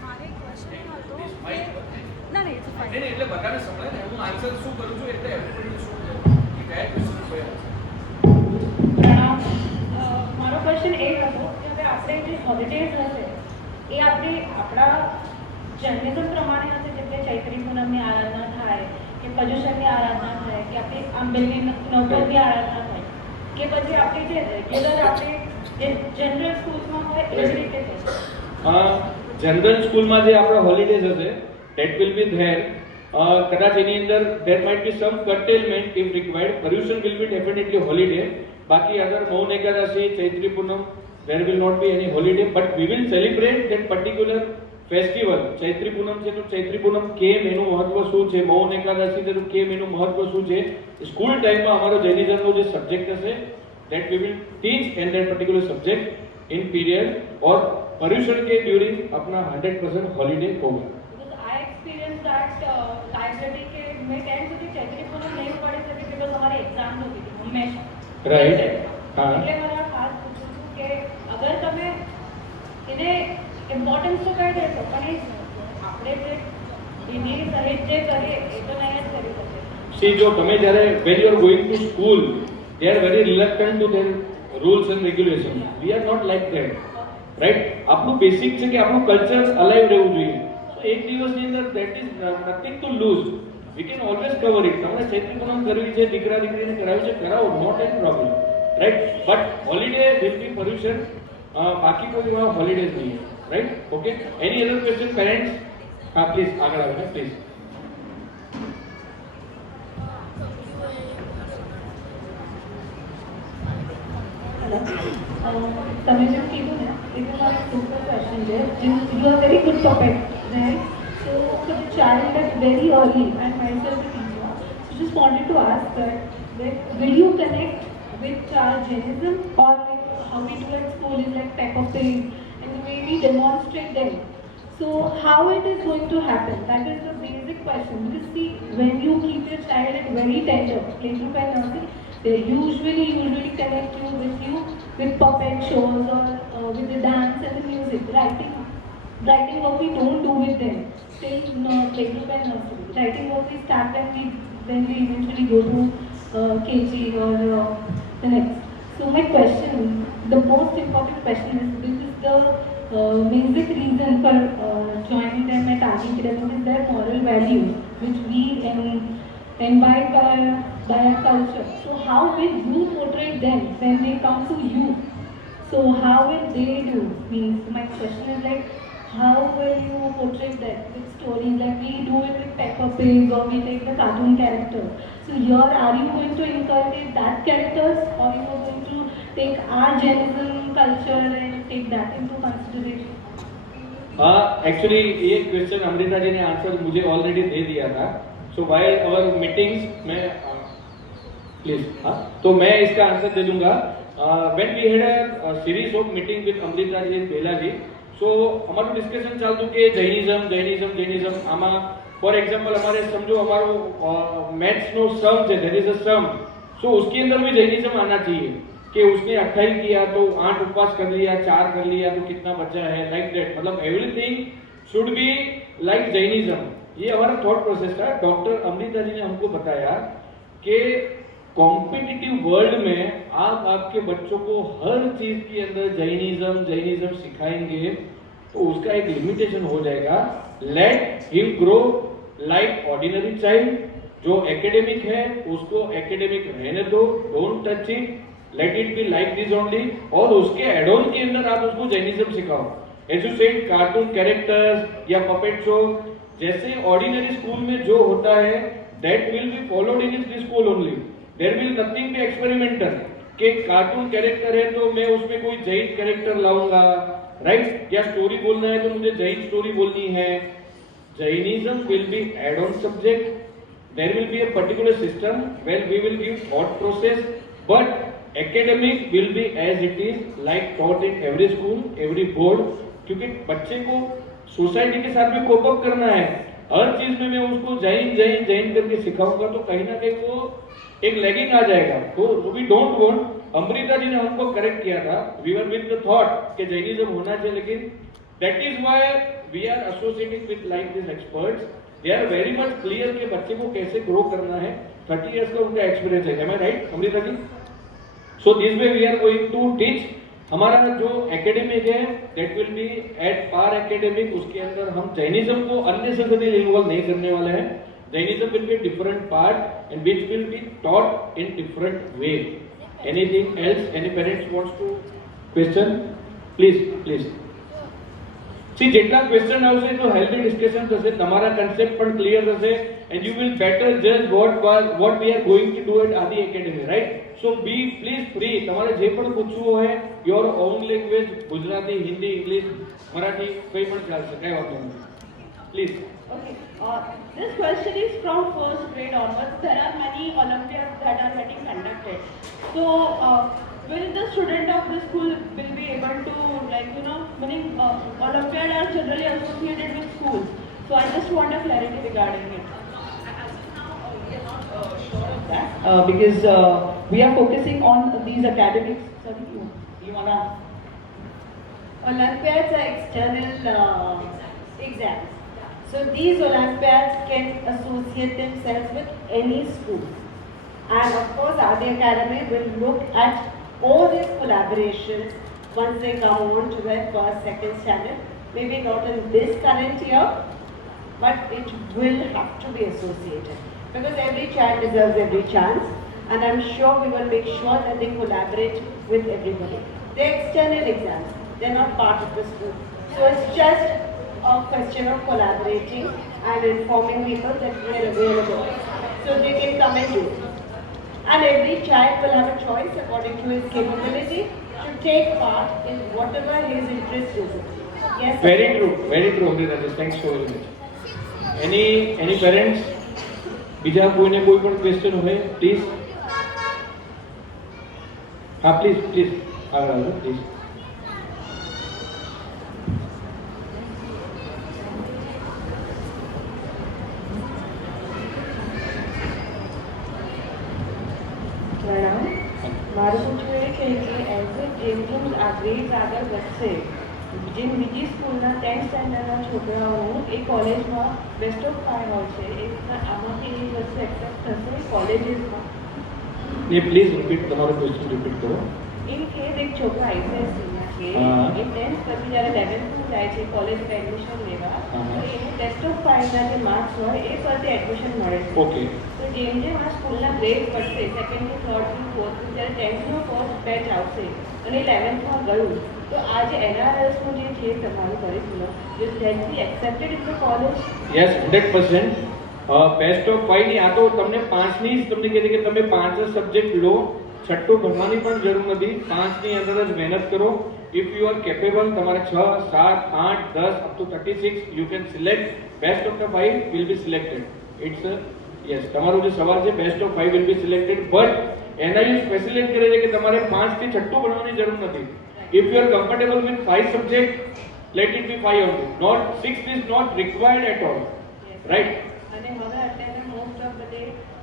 મારે ક્વેશ્ચન હતો કે ના ના ઇટ્સ ફાઇન એટલે બધાને સંભળાય ને હું આન્સર શું કરું છું એટલે એવરીબડી શું કે કયા ક્વેશ્ચન પ્રણામ. મારો ક્વેશ્ચન એ હતો કે હવે આપણે જે હોલિડેઝ હશે એ આપણે આપણા જર્નિઝમ પ્રમાણે હશે, જેમ કે ચૈત્રી પૂનમની આરાધના થાય કે પર્યુષણની આરાધના થાય કે આપણે આંબેલની નવરાત્રિની આરાધના થાય કે પછી આપણે જે રેગ્યુલર આપણે જે જનરલ સ્કૂલ્સમાં હોય એવી રીતે થશે? જનરલ સ્કૂલમાં જે આપણા હોલિડેઝ હશે that will be there. કદાચ એની અંદર there might be some curtailment if required. Paryushan will be definitely holiday. બાકી અગર મૌન એકાદશી, ચૈત્રી પૂનમ, there will not be any holiday, but we will celebrate that particular festival. ચૈત્રી પૂનમ છે તો ચૈત્રી પૂનમ કેમ એનું મહત્વ શું છે, મૌન એકાદશી છે તો કેમ એનું મહત્વ શું છે, સ્કૂલ ટાઈમમાં અમારો જૈનિઝમનો જે સબ્જેક્ટ હશે that we will teach and that particular subject in period, और पर्यूषण के ड्यूरिंग अपना 100% हॉलीडे होगा। I experienced that लाइब्रेरी के में 10 સુધી ચૈત્રી પૂનમ નહીં પડી શકે because हमारे एग्जाम होती थी हमेशा, राइट। हाँ, એટલે મારા ખાસ પૂછું છું કે અગર તમે એને ઇમ્પોર્ટન્સ તો કહી દેશો પણ આપણે જે વિધિ સહિત જે કરીએ એ તો નહીં જ કરી શકીએ. see જો તમે જ્યારે when you are going to school they are very reluctant to their rules and regulations. We are not like that, right. આપણું બેસિક છે કે આપણું કલ્ચર અલાઇવ રહેવું જોઈએ. so એક દિવસની અંદર that is nothing to lose. we can always cover it. તમારે ચૈત્રી પૂનમ કરવી છે, દીકરા દીકરીને કરાવી છે, કરાવો, not any problem, right. but holiday will be Paryushan बाकी कोई वहाँ हॉलीडेज नहीं है, right? Okay, any other question parents? हाँ प्लीज आगे आओ प्लीज. તમે જેમ કીધું ને એ તમારો એક સુપર ક્વેશ્ચન છે. You are very good topic, right? So for the child at very early, and myself a teacher, so just wanted to ask that will you connect with child Jainism, or like how we do at school is like Peppa Pig and the way we demonstrate them? So how it is going to happen? That is the basic question. Because see, when you keep your child at very tender, playgroup and nursery, they usually connect you with puppet shows or with the dance and the music. Writing what we don't do with them till playgroup and nursery. Writing what we start when we eventually go to KG or the next. So my question, the most important question is, this is the basic reason for joining them at RD Academy is their moral values, which we imbibe by our culture. So how will you portray them when they come to you? So how will they do? Means my question is like, how will you portray that with stories like we do it with Peppa Pig, or we take the cartoon character? So here, are you going to inculcate that characters, or you are going to take our Jainism culture and take that into consideration? Actually ये question Amrita ji ने answer मुझे already दे दिया था. So while our meetings में please, हाँ, तो मैं इसका आंसर दे दूंगा. When we had a series of meeting with Amrita ji and Bela ji, so हमाરું ડિસ્કશન ચાલતું કે જૈનિઝમ આમાં ફોર એક્ઝામ્પલ અમારે સમજો અમારો મેથ્સનો સમ છે, ધેર ઇઝ અ સમ, सो उसके अंदर भी जैनिज्म आना चाहिए कि उसने 28 किया तो 8 उपवास कर लिया, 4 कर लिया तो कितना बचा है, लाइक दैट. मतलब everything should be like Jainism. ये हमारा थॉट प्रोसेस था. डॉक्टर अमृता जी ने हमको बताया कि कॉम्पिटिटिव वर्ल्ड में आप आपके बच्चों को हर चीज के अंदर जैनिज्म सिखाएंगे तो उसका एक लिमिटेशन हो जाएगा. Let him grow like ordinary child. जो एकेडमिक है उसको एकेडमिक रहने दो, don't touch it, let it be like this only. और उसके एड ऑन के अंदर आप उसको जैनिज्म सिखाओ. As you said, cartoon characters या पपेट शो, जैसे ऑर्डिनरी स्कूल में जो होता है that will be followed in this school only. There will nothing be experimental कि कार्टून कैरेक्टर है तो मैं उसमें कोई जैन कैरेक्टर लाऊंगा, राइट? या स्टोरी बोलना है तो मुझे जैन स्टोरी बोलनी है. Jainism will be add on subject. There will be a particular system where we will give thought process, but academic will be as it is, like taught in every school, every board. क्योंकि बच्चे को society के साथ में cope up करना है. हर चीज में मैं उसको जैन करके सिखाऊंगा तो कहीं ना कहीं वो एक लैगिंग आ जाएगा. तो we don't want. Amrita ji ने हमको करेक्ट किया था. We were with the thought कि जैनिज्म होना चाहिए, लेकिन that is why we are associating with like this experts. They are very much clear कि बच्चे को कैसे ग्रो करना है. 30 इयर्स का उनका एक्सपीरियंस है. Am I right Amrita ji? So this way we are going to teach. हमारा जो एकेडमिक है that will be at par academic. उसके अंदर हम जैनिज्म को अननेसेसरी इन्वॉल्व नहीं करने वाले हैं. Jainism will be different part and which will be taught in different way. Anything else? Any parents wants to question? Please. See, જેટલા question આવશે તો હેલ્ધી ડિસ્કશન થશે, તમારા કન્સેપ્ટ પણ ક્લિયર થશે, and you will better judge what we are going to do at Adi Academy, right? So be please free. તમારે જે પણ પૂછવું હોય your own language, Gujarati, Hindi, English, Marathi, કોઈ પણ ચાલશે, કઈ વાંધો નહીં. Please. Okay, this question is from first grade onwards. There are many Olympiads that are getting conducted. So, will the student of the school will be able to, like, meaning Olympiad are generally associated with schools. So I just want a clarity regarding it. As of now, we are not sure of that because we are focusing on these academics. Sorry, you wanna? Olympiads are external exams. So these Olympiads can associate themselves with any school. And of course, Adi Academy will look at all these collaborations once they come on to their first, second standard. Maybe not in this current year, but it will have to be associated. Because every child deserves every chance, and I'm sure we will make sure that they collaborate with everybody. They're external exams. they're not part of the school. So it's just a question of collaborating and informing people that we are available. So they can come and do. And every child will have a choice according to his capability to take part in whatever his interest is. Yes? Very true, Amrita. Thanks so very much. Any parents? બીજા કોઈને કોઈ પણ question હોય please. હા please આગળ આવો please. પ્રણામ. મારું પૂછવું એ છે કે જેમ આ ગ્રેડ આગળ વધશે જેમ બીજી સ્કૂલના 10th સ્ટેન્ડર્ડના છોકરાઓનું એ કોલેજમાં બેસ્ટ ઓફ 5 હોય છે એ આમાંથી એ વસ્તુ એક્સેપ્ટ થશે કોલેજીસમાં. ને પ્લીઝ રિપીટ તમારો ક્વેશ્ચન રિપીટ કરો. ઇન કેસ એક છોકરા આઈસીએસસીમાં છે હા. એ 10th પછી જ્યારે 11th જાય છે કોલેજમાં એડમિશન લેવા હા. તો એને બેસ્ટ ઓફ 5ના જે માર્ક્સ હોય એ પરથી એડમિશન મળે છે. ઓકે. તો જેમ જેમ આ સ્કૂલના ગ્રેડ પડશે સેકન્ડથી થર્ડથી ફોર્થથી જ્યારે 10thનો ફર્સ્ટ બેચ આવશે અને 11thમાં ગયું તો આ જે એનઆરએસનું જે છે તમારું curriculum will then be accepted in the college. Yes 100%. Best of 5 ની આ તો તમને 5 ની જ તમને કહે છે કે તમે 5 જ સબ્જેક્ટ લો, છઠ્ઠું ભણવાની પણ જરૂર નથી, 5 ની અંદર જ મહેનત કરો. ઇફ યુ આર કેપેબલ તમારે 6, 7, 8, 10 up to 36 you can select best of the 5 will be selected. It's yes તમારો જે સવાલ છે best of 5 will be selected but NIU specific કરે છે કે તમારે 5 થી છઠ્ઠું ભણવાની જરૂર નથી. If you are comfortable with 5 subjects, let it be 5 only. Not 6 is not required at all. Right? અને હવે અત્યારે મોસ્ટ ઓફ બધે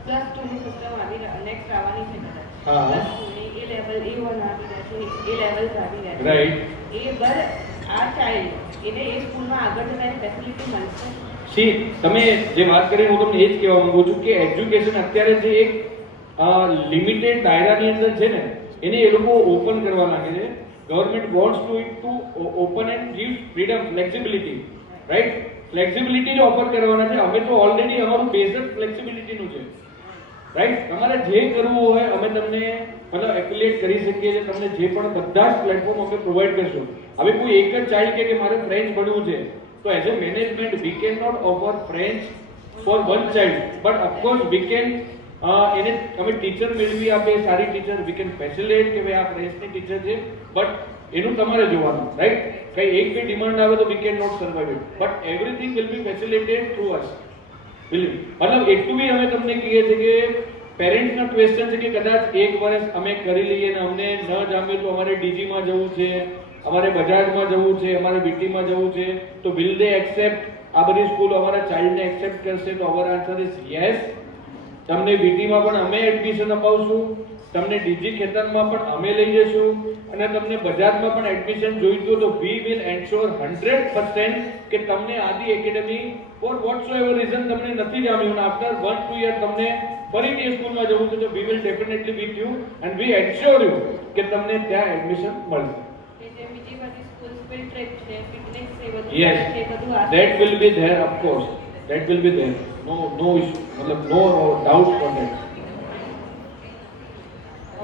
+2ની સિસ્ટમ આવી નેક્સ્ટ આવવાની છે કદાચ. હા. +2ની એ લેવલ A1 આવી રહ્યા છે, એ લેવલ્સ આવી રહ્યા છે. Right. એ બર આ ચાઇલ્ડ એને એ સ્કૂલમાં આગળ જવાની ફેસિલિટી મળશે. See, તમે જે વાત કરી હું તમને એ જ કહેવા માંગુ છું કે એજ્યુકેશન અત્યારે જે એક લિમિટેડ દાયરાની અંદર છે ને એને એ લોકો ઓપન કરવા માંગે છે. Government wants to open and give freedom, flexibility, right? Flexibility જ ઓફર કરવાના છે. અમે તો ઓલરેડી અમારું બેઝ જ ફ્લેક્સિબિલિટી નું છે, રાઈટ? તમારે જે કરવું હોય અમે તમને મતલબ એફિલિએટ કરી શકીએ છીએ. તમને જે પણ બધા જ પ્લેટફોર્મ અમે પ્રોવાઈડ કરશું. હવે કોઈ એક જ ચાઇલ્ડ કે મારે ફ્રેન્ચ ભણવું છે તો as a management we can not offer French for one child but of course we can એને અમે ટીચર મેળવી આપે સારી ટીચર વી કેન ફેસિલિટેટ કે ભાઈ આ ફ્રેન્ચની ટીચર છે બટ એનું તમારે જોવાનું, રાઈટ? કઈ એક બે ડિમાન્ડ આવે તો we can not survive it but everything will be facilitated through us. Believe મતલબ એટલું બી અમે તમને કહીએ છીએ કે પેરેન્ટ્સના ક્વેશ્ચન છે કે કદાચ એક વર્ષ અમે કરી લઈએ ને અમને ન જામ્યું તો અમારે ડીજીમાં જવું છે, અમારે બજાજમાં જવું છે, અમારે બીટીમાં જવું છે તો વિલ દે એક્સેપ્ટ? આ બધી સ્કૂલ અમારા ચાઇલ્ડને એક્સેપ્ટ કરશે? તો અવર આન્સર ઇઝ યસ. તમને બીટીમાં પણ અમે એડમિશન અપાવશું, તમને ડીજી ખેતરમાં પણ અમે લઈ જઈશું અને તમને બજાજમાં પણ એડમિશન જોઈતું તો વી વિલ એન્શ્યોર 100% કે તમને આદિ એકેડમી ફોર વોટસોએવર રીઝન તમને નથી જામ્યું ને આફ્ટર 1-2 યર તમને ફરીથી સ્કૂલમાં જવું છે તો we will definitely with you and we ensure you કે તમને ત્યાં એડમિશન મળશે. કે જે બીજી બધી સ્કૂલ્સ ફિલ્ડ ટ્રીપ છે, પિકનિક છે, બધું Yes, છે, બધું આ that will be there, of course. That will be there. No issue. मतलब no doubt for that.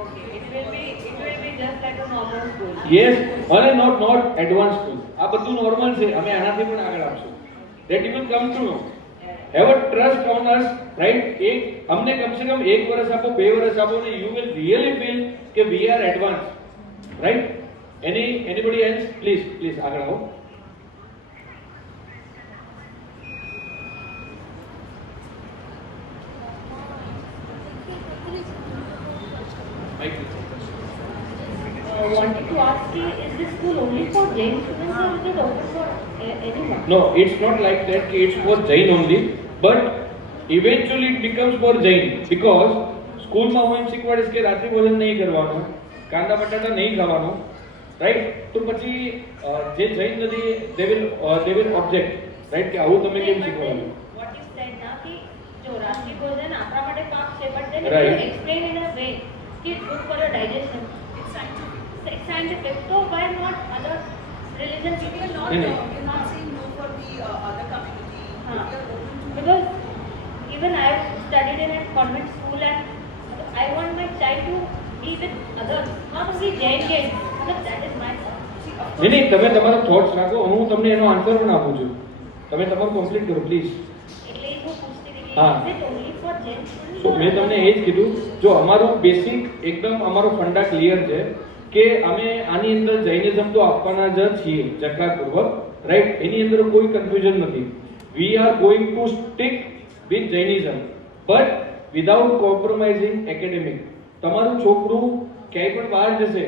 Okay, it will be just like a normal school. Yes, અને not advanced school. આ બધું normal છે. અમે આનાથી પણ આગળ આપશું. That you will come to know. Have a trust on us, right? એક અમને કમ સે કમ 1 વર્ષ આપો, 2 વર્ષ આપો ને you will really feel કે we are advanced. Right? Anybody else? Please આગળ આવો. Wanted to ask you, is this school only for Jain students or is it open for anyone? No, it's not like that. It's for Jain only, but eventually it becomes for Jain because સ્કૂલમાં હું એમ શીખવાડીશ કે રાત્રિ ભોજન નહીં કરવાનું, કાંદા બટાટા નહીં ખાવાનું, રાઈટ? તો પછી જે જૈન નથી they will object, રાઈટ? કે આવું તમે કેમ શીખવાનું? What you said now कि जो रात्रि भोजन આપણા માટે પાક છે, but then Right. you explain in a way कि it's good for your digestion. It's scientific. So why not other religions? We are not, Really? we're not saying no for the other community. Huh. We are open to Because even I studied in a convent school and I want my child to be with others, not only Jain kids. But that is my thought. See, of નહીં નહીં, તમે તમારા thoughts રાખો, હું તમને એનો answer પણ આપું છું. તમે તમારું કમ્પ્લીટ કરો પ્લીઝ. એટલે એ હું પૂછતી હતી હા. કે is it only for gents only તો or- મેં તમને એ જ કીધું, જો અમારું બેસિક એકદમ અમારો ફંડા ક્લિયર છે કે અમે આની અંદર જૈનિઝમ તો આપવાના જ છીએ જકાતપૂર્વક, રાઈટ? એની અંદર કોઈ કન્ફ્યુઝન નથી. We are going to stick with Jainism but without compromising academic. તમારું છોકરું ક્યાંય પણ બહાર જશે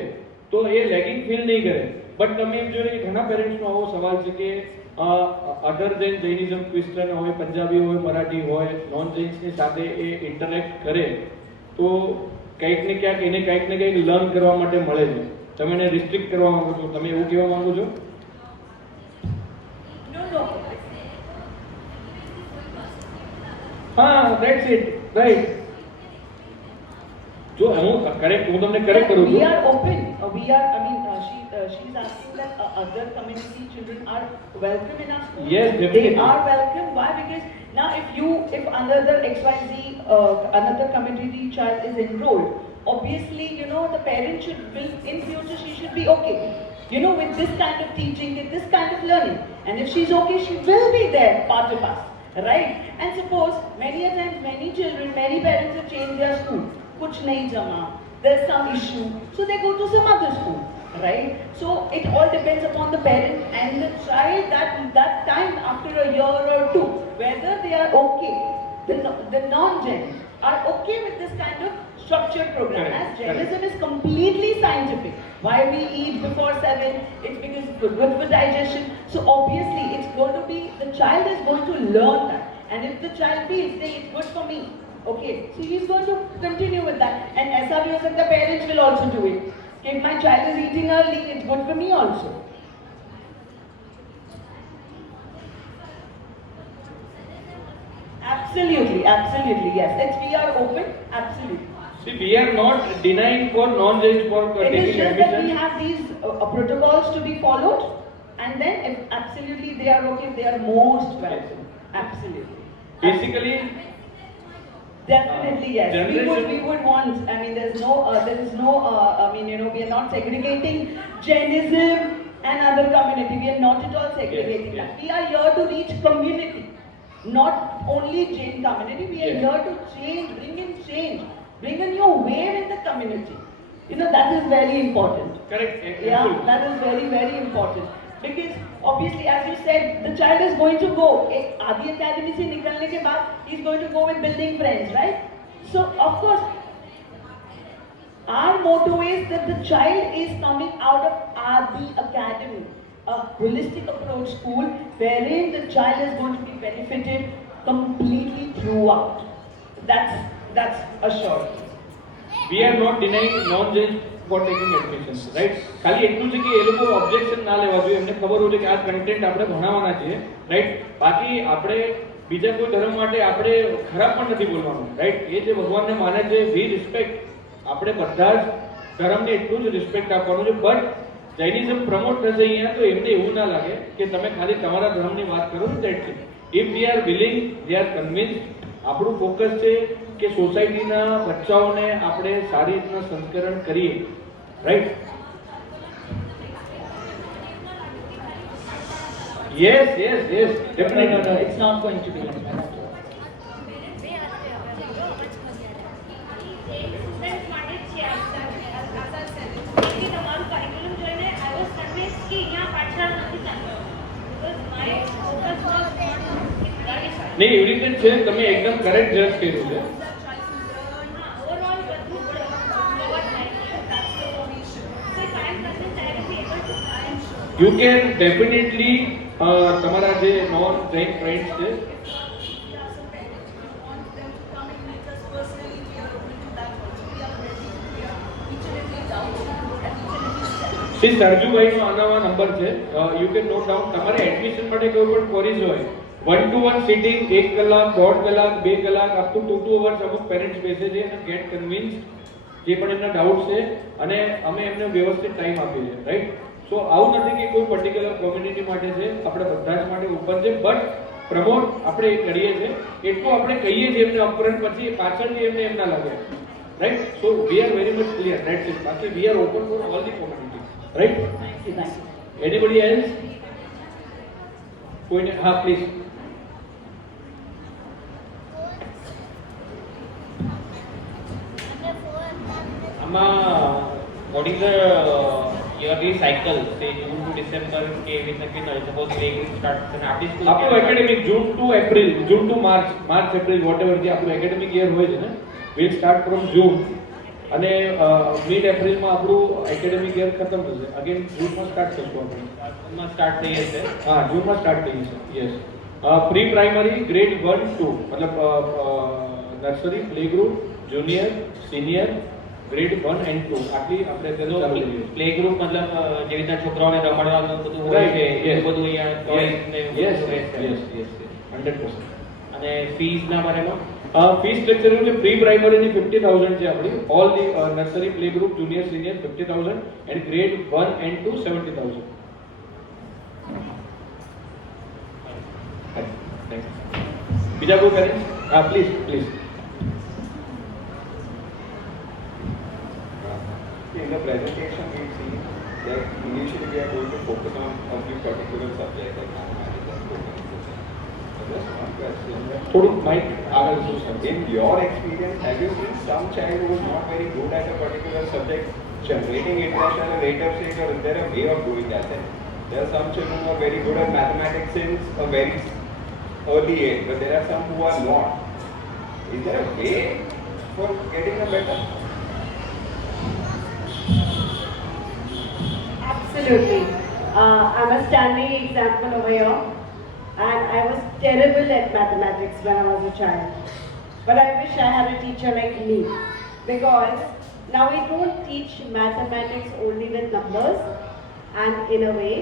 તો એ લેગિંગ ફીલ નહીં કરે. બટ તમે એમ જોયું કે ઘણા પેરેન્ટ્સનો આવો સવાલ છે કે અધર દેન જૈનિઝમ, ક્રિશ્ચન હોય, પંજાબી હોય, મરાઠી હોય, નોન જૈન્સની સાથે એ ઇન્ટરેક્ટ કરે તો કંઈક ને ક્યાંક એને કંઈક ને કંઈક લર્ન કરવા માટે મળે છે. તમે એને રિસ્ટ્રિક્ટ કરવા માંગો છો, તમે એવું કહેવા માંગો છો? No. હા, ધેટ્સ ઇટ, રાઈટ. જો હું તમને કરેક્ટ કરું We છું. are open. She's asking that other community children are welcome in our school. Yes, definitely. They are welcome. Why? Because now if another XYZ, another community child is enrolled, obviously, the parent will, in future, she should be okay. With this kind of teaching, with this kind of learning. And if she's okay, she will be there, part of us. Right? And suppose, many a times, many children, many parents have changed their school. Kuch nahi jama. There's some issue. So they go to some other school. Right? So it all depends upon the parent and the child that time after a year or two, whether they are okay, the non-Jains are okay with this kind of structured program. Correct, As Jainism is completely scientific. Why we eat before 7? It's because it's good for digestion. So obviously it's going to be, the child is going to learn that. And if the child feels that it's good for me, okay, so he's going to continue with that. And aisa bhi ho sakta, parents will also do it. If my child is eating early, it's good for me also. Absolutely, yes. We are open, absolutely. See, we are not denying for non-Jains for It is taking just that we admission. have these protocols to be followed, and then if absolutely they are okay, they are most welcome. Absolutely. Basically, Definitely yes. Generation- We would want. There is no. We are not segregating Jainism and other community. We are not at all segregating Yes, that. We are here to reach community, not only Jain community. We are Yes. here to change, bring a new wave in the community. That is very important. correct. Yeah, absolutely. that is very, very important. Because obviously, as you said, the child is going to go. Adi Academy se nikalne ke baad, he's going to go with building friends, right? So, of course, our motto is that the child is coming out of Adi Academy, a holistic approach school wherein the child is going to be benefited completely throughout. That's assured. We are not denying non-Jains for taking admission, right? ખાલી એટલું છે કે એ લોકો objection ના લેવા જોઈએ, એમને ખબર હોય કે આ કન્ટેન્ટ આપણે ભણાવવાના છે, રાઈટ? બાકી આપણે બીજા કોઈ ધર્મ માટે આપણે ખરાબ પણ નથી બોલવાનું, રાઈટ? એ જે ભગવાનને માને છે, વી રિસ્પેક્ટ, આપણે બધા જ ધર્મને એટલું જ રિસ્પેક્ટ આપવાનું છે. બટ જૈનિઝમ પ્રમોટ થશે અહીંયા તો એમને એવું ના લાગે કે તમે ખાલી તમારા ધર્મની વાત કરો ને, that's it. If we are willing, we are convinced, આપણું ફોકસ છે કે સોસાયટીના બચ્ચાઓને આપણે સારી રીતના સંસ્કરણ કરીએ, right? Yes definitely. No, it's not going to be like that. Students માટે છે કે તમારું curriculum જોઈને I was convinced કે અહીંયા પાછળ નથી ચાલતો. Because my focus was on study side. નહીં, એવી રીતે છે, તમે એકદમ કરેક્ટ જજ કર્યું છે. Overall બધું જ cover થાય છે. That's the solution. So if I am convinced I will be able to you can definitely તમારા જે નોન જૈન ફ્રેન્ડ્સ છે, શ્રી સરજુભાઈનો આનામાં નંબર છે, યુ કેન નોટ ડાઉન. તમારે એડમિશન માટે કોઈ પણ ક્વેરીઝ હોય, 1-to-1 સીટિંગ, 1 કલાક, 1.5 કલાક, 2 કલાક, અપ ટુ 2 અવર્સ અમુક પેરેન્ટ્સ બેસે છે અને ગેટ કન્વિન્સ્ડ જે પણ એમના ડાઉટ્સ છે, અને અમે એમને વ્યવસ્થિત ટાઈમ આપીએ છીએ, રાઈટ? સો આવું નથી કે કોઈ પર્ટિક્યુલર કોમ્યુનિટી માટે છે, આપણે બધા જ માટે ઓપન છે. બટ પ્રમોટ આપણે એ કરીએ છીએ, એટલું આપણે કહીએ છીએ એમને અપગ્રેડ, પછી પાછળથી એમને એમ ના લાગે, right? So we are very much clear, right? બાકી we are open for all the community, right? Thank you. Anybody else? Point. Please. What is the yearly cycle? Say June to December के बीच में कितना? Suppose play group start करना आपकी school આપણું academic June to April, June to March April whatever જે આપણું academic year હોય છે ને, we'll start from June અને mid April માં આપણું academic year ખતમ થશે. Again June માં start કરશું આપણે. માં start થઈ જશે. હા, June માં start થઈ જશે. Yes. Pre primary grade 1 2 मतलब nursery, playgroup, junior, senior, grade 1 and 2 આટલી આપણે તેનો ચાલુ કરીએ. પ્લે ગ્રુપ મતલબ જેવી રીતના છોકરાઓને રમાડવાનું બધું હોય છે એ બધું અહીંયા toys ને yes બધું yes રહેશે. yes 100%. અને ફીસ ના બારેમાં ફી સ્ટ્રક્ચર એવું છે, પ્રી પ્રાઇમરીની 50,000 છે આપણી, all the nursery, play group, junior, senior 50,000 and grade 1 and 2 70,000. બીજા કોઈ પેરેન્ટ્સ? હા please please. In the presentation, we've seen that initially we are going to focus on a few particular subjects like mathematics and coding. So just one question. થોડુંક Mike આગળ શું છે? In your experience, have you seen some child who is not very good at a particular subject generating interest at a later stage, or is there a way of doing that? There are some children who are very good at mathematics since a very early age, but there are some who are not. Is there a way for getting a better? Absolutely. I'm a standing example over here, and I was terrible at mathematics when I was a child. But I wish I had a teacher like me, because now we don't teach mathematics only with numbers, and in a way,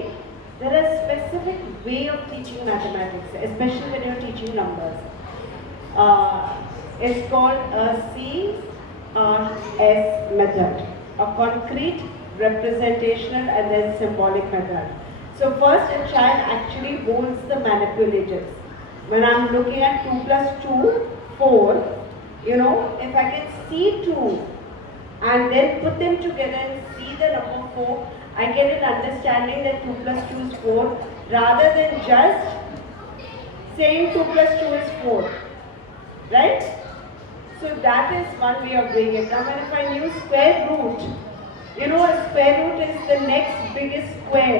there is specific way of teaching mathematics, especially when you're teaching numbers. It's called a CRS method, a concrete, representational and then symbolic method. So first a child actually holds the manipulators. When I'm looking at 2 plus 2, 4, you know, if I can see 2 and then put them together and see the number 4, I get an understanding that 2 plus 2 is 4 rather than just saying 2 plus 2 is 4. Right? So that is one way of doing it. Now when if I use square root, you know, a square root is the next biggest square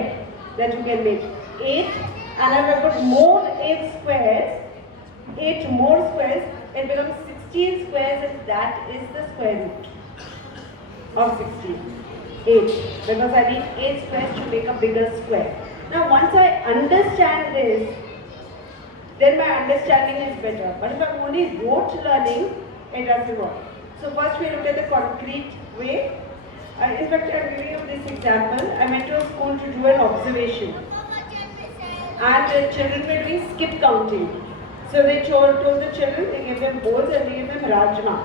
that you can make. 8, and if I put more 8 squares, 8 more squares, it becomes 16 squares, and that is the square root of 16. 8, because I need 8 squares to make a bigger square. Now once I understand this, then my understanding is better. But if I'm only rote learning, it doesn't work. So first we look at the concrete way. In fact, I'm giving you this example. I went to a school to do an observation, and the children were doing skip counting. So they told the children, they gave them bowls and they gave them rajma.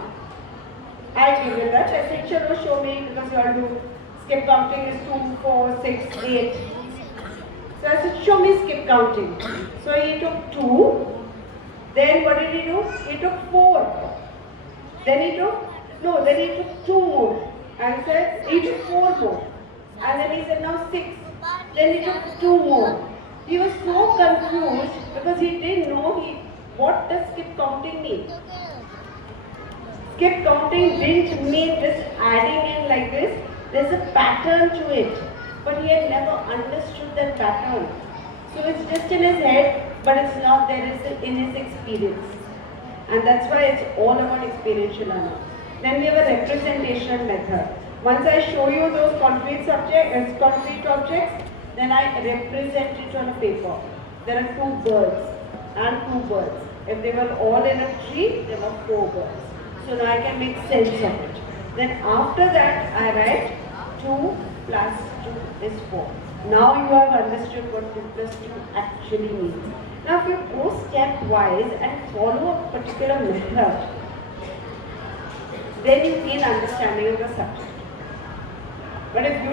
I gave them that. I said, "Chalo, show me, because you have to do skip counting is 2, 4, 6, 8." So I said, "Show me skip counting." So he took 2. Then what did he do? He took 4. Then he took 2 more. And said, he took 4 more. And then he said, now 6. Then he took 2 more. He was so confused because he didn't know what does skip counting mean. Skip counting didn't mean just adding in like this. There's a pattern to it. But he had never understood that pattern. So it's just in his head, but it's not there in his experience. And that's why it's all about experiential learning. Then we have a representation method. Once I show you those concrete objects, then I represent it on a paper. There are 2 birds and 2 birds. If they were all in a tree, there were 4 birds. So now I can make sense of it. Then after that, I write 2 plus 2 is 4. Now you have understood what 2 plus 2 actually means. Now if you go stepwise and follow a particular method, then you gain understanding of the subject. But if you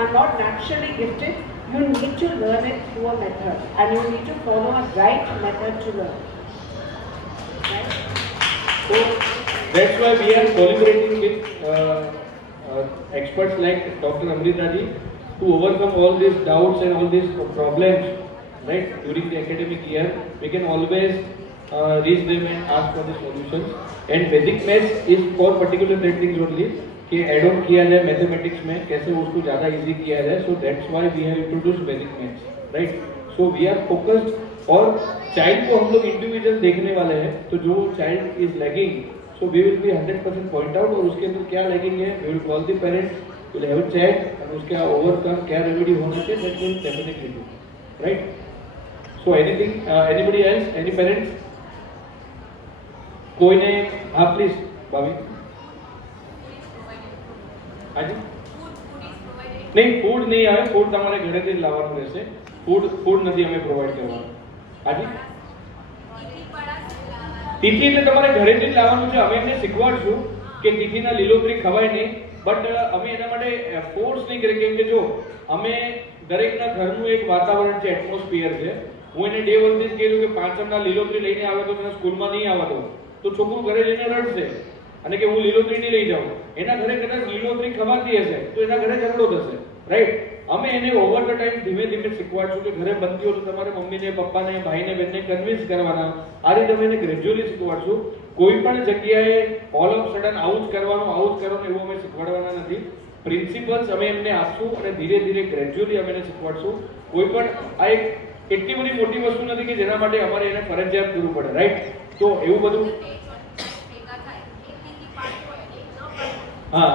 are not naturally gifted, you need to learn it through a method, and you need to follow a right method to learn. Right? So that's why we are collaborating with experts like Dr. Amrita ji, to overcome all these doubts and all these problems, right, during the academic year, we can always reach them and ask for the solutions. And Vedic maths is for particular that things only कि add on किया जाए mathematics में, कैसे उसको ज़्यादा easy किया जाए. So that's why we have introduced Vedic maths, right. So we are focused, और चाइल्ड को हम लोग इंडिविजुअल देखने वाले हैं. तो जो child is lagging, so we will be 100% point out, और उसके अंदर क्या लैगिंग है, we will call the parents, will have a chat, और उसका ओवरकम क्या रेमेडी होना चाहिए, that will definitely do, right. So anything, anybody else, any parents, कोई ने, हाँ प्लीज भाभी. હાજી નહીં, ફૂડ નહીં આવે, ફૂડ તમારે ઘરેથી જ લાવવાનું રહેશે. ફૂડ નથી અમે પ્રોવાઈડ કરવાનું. હાજી તિથિ એટલે તમારે ઘરેથી જ લાવવાનું છે. અમે એમને શીખવાડશું કે તિથિના લીલોતરી ખવાય નહીં, બટ અમે એના માટે ફોર્સ નહીં કરીએ, કેમ કે જો અમે દરેકના ઘરનું એક વાતાવરણ છે, એટમોસ્ફિયર છે. હું એને ડે વનથી જ કીધું કે પાંચમના લીલોતરી લઈને આવે તો મને સ્કૂલમાં નહીં આવવા દઉં, તો છોકરું ઘરે જઈને રડશે અને કે હું લીલોતરી નહીં લઈ જાઉં. એના ઘરે કદાચ લીલોતરી ખવાતી હશે તો એના ઘરે ઝઘડો થશે, રાઈટ. અમે એને ઓવર ધ ટાઈમ ધીમે ધીમે શીખવાડશું કે ઘરે બનતી હોય તો તમારે મમ્મીને, પપ્પાને, ભાઈને, બહેનને કન્વિન્સ કરવાના. આ રીતે અમે એને ગ્રેજ્યુઅલી શીખવાડશું. કોઈ પણ જગ્યાએ ઓલ ઓફ સડન આવું જ કરવાનું એવું અમે શીખવાડવાના નથી. પ્રિન્સિપલ્સ અમે એમને આપશું અને ધીરે ધીરે ગ્રેજ્યુઅલી અમે એને શીખવાડશું. કોઈ પણ આ એક એટલી બધી મોટી વસ્તુ નથી કે જેના માટે અમારે એને ફરજિયાત કરવું પડે, રાઈટ. તો એવું બધું, હા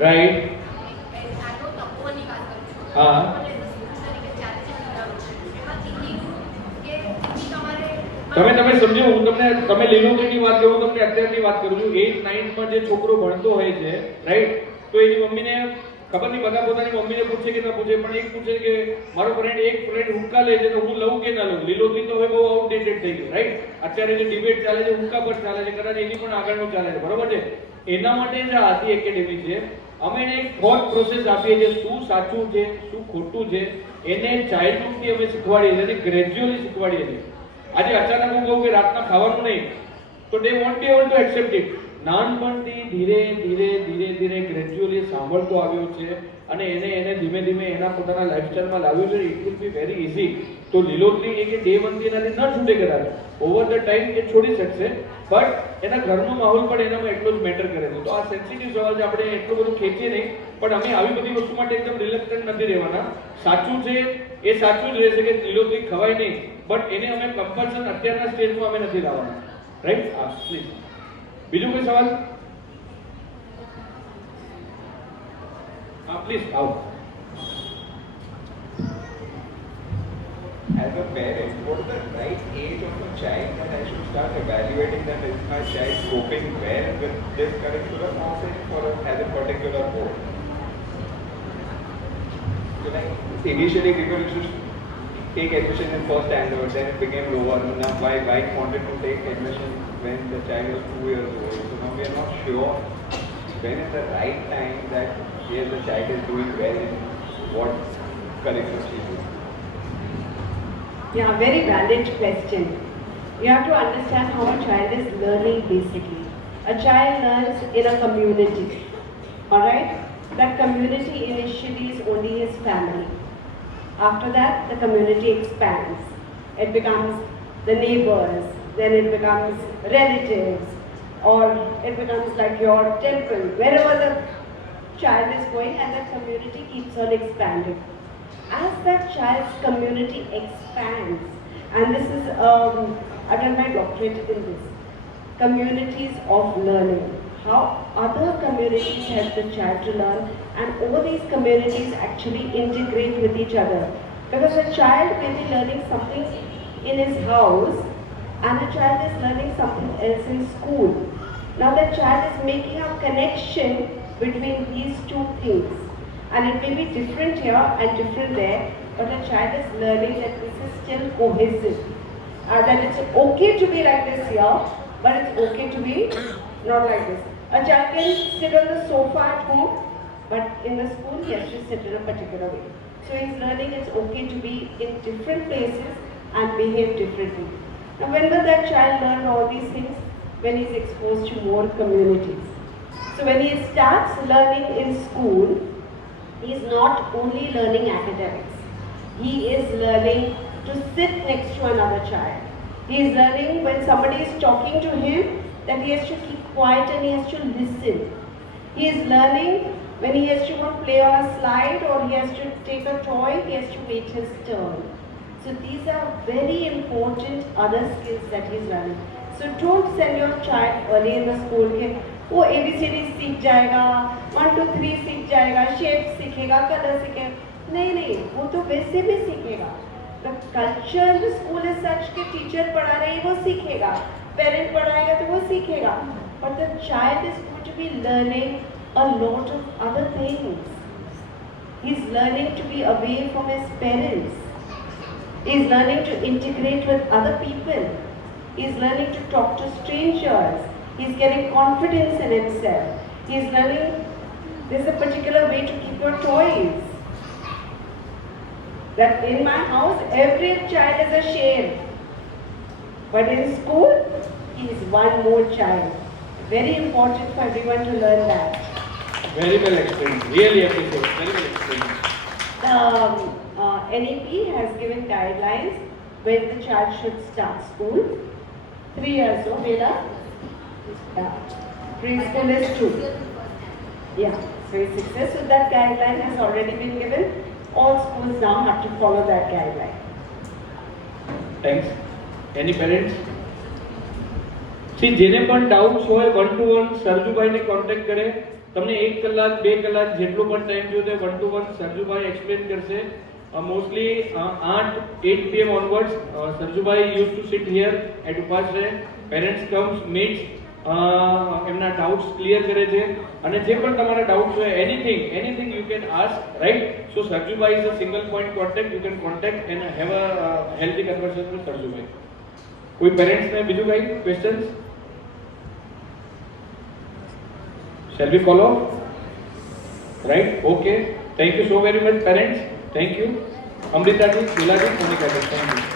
રાઈટ, હા. તમે સમજો, હું તમને, તમે લીલોતરીની વાત કરું, તમને અત્યારની વાત કરું છું. 8th 9th માં જે છોકરો ભણતો હોય છે, રાઈટ, તો એની મમ્મીને ખબર નહીં, બધા પોતાની મમ્મીને પૂછે કે ના પૂછે, પણ એક પૂછે કે મારો એક ફ્રેન્ડ હુક્કા લે છે તો હું લઉં કે ના લઉં. લીલોતરી તો હવે બહુ આઉટડેટેડ થઈ ગયું, રાઈટ. અત્યારે જે ડિબેટ ચાલે છે હુક્કા પર ચાલે છે, કદાચ એની પણ આગળનું ચાલે છે, બરોબર છે. એના માટે જ આ આદિ એકેડેમી છે. અમે એને એક થોટ પ્રોસેસ આપીએ છીએ, શું સાચું છે, શું ખોટું છે, એને ચાઇલ્ડહુડથી અમે શીખવાડીએ છીએ, એને ગ્રેજ્યુઅલી શીખવાડીએ છીએ. આજે અચાનક હું કહું કે રાતના ખાવાનું નહીં, તો they want be able to accept it. નાનપણથી ધીરે ધીરે ધીરે ધીરે ગ્રેજ્યુઅલી સાંભળતો આવ્યો છે અને એને ધીમે ધીમે એના પોતાના લાઈફસ્ટાઈલમાં લાવ્યું છે. It will be very easy. તો લીલોતરી એ કે ડે વનથી એનાથી ન છૂટે કદાચ, ઓવર ધ ટાઈમ એ છોડી શકશે, બટ એના ઘરનો માહોલ પણ એનામાં એટલો જ મેટર કરે છે. તો આ સેન્સિટિવ સવાલ છે, આપણે એટલું બધું ખેંચીએ નહીં, પણ અમે આવી બધી વસ્તુ માટે એકદમ રિલેક્ટન્ટ નથી રહેવાના. સાચું છે એ સાચું જ રહેશે કે લીલોતરી ખવાય નહીં, બટ એને અમે કમ્પલ્સન અત્યારના સ્ટેજમાં અમે નથી લાવવાના, રાઈટ. હા પ્લીઝ, બીજું કોઈ સવાલ? હા પ્લીઝ આવો. As a parent, what is the right age of a child that I should start evaluating that is my child coping well with this curriculum or say for as a particular board? So like initially people used to take admission in first standard, then it became lower. Now why wanted to take admission when the child was 2 years old? So now we are not sure when is the right time that yes, the child is doing well in what curriculum she is doing. Yeah, very valid question. You have to understand how a child is learning basically. A child learns in a community, alright? That community initially is only his family. After that, the community expands. It becomes the neighbors, then it becomes relatives, or it becomes like your temple, wherever the child is going, and that community keeps on expanding. As that child's community expands, and this is, I've done my doctorate in this, communities of learning, how other communities help the child to learn, and all these communities actually integrate with each other. Because a child may be learning something in his house, and a child is learning something else in school. Now the child is making a connection between these two things. And it may be different here and different there, but a child is learning that this is still cohesive. That it's okay to be like this here, but it's okay to be not like this. A child can sit on the sofa at home, but in the school he has to sit in a particular way. So he's learning it's okay to be in different places and behave differently. Now when will that child learn all these things? When he's exposed to more communities. So when he starts learning in school, he is not only learning academics. He is learning to sit next to another child. He is learning when somebody is talking to him that he has to keep quiet and he has to listen. He is learning when he has to go play on a slide or he has to take a toy, he has to wait his turn. So these are very important other skills that he is learning. So don't send your child early in the school के वो ABCD सीख जाएगा, 1 2 3 सीख जाएगा, shape सीखेगा, colour सीखेगा. नहीं, वो तो वैसे भी सीखेगा. The culture in the school is such कि टीचर पढ़ा रही है वो सीखेगा, पेरेंट पढ़ाएगा तो वो सीखेगा. But the child is going to be learning a lot of other things. He's learning to be away from his parents. He's learning to integrate with other people. He's learning to talk to strangers. He's getting confidence in himself. He's learning there's a particular way to keep your toys. That in my house, every child is a shame. But in school, he is one more child. Very important for everyone to learn that. Very well explained. Really appreciate. Very well explained. The NEP has given guidelines when the child should start school. 3 years old, Bela? Yeah. Preschool is 2. Yeah, so it's 6 years. So that guideline has already been given. All schools now have to follow that guideline. Thanks. Any parents? See, જેને પણ doubts હોય 1-to-1 સરજુભાઈને contact કરે. તમને 1 કલાક 2 કલાક જેટલો પણ time જોઈતો હોય 1-to-1 સરજુભાઈ એક્સપ્લેન કરશે. Mostly 8 PM onwards, Sarjubai used to sit here at Upashraya. Parents comes, meets, એમના doubts clear કરે છે અને જે પણ તમારા doubts હોય anything you can ask, right? So Sarjubai is a single point contact. You can contact and have a healthy conversation with Sarjubai. કોઈ parents ને બીજું કઈ questions? Shall we follow? Right? Okay. Thank you so very much, parents. Thank you. Amrita ji, Sheila ji, Monica ji, thank you.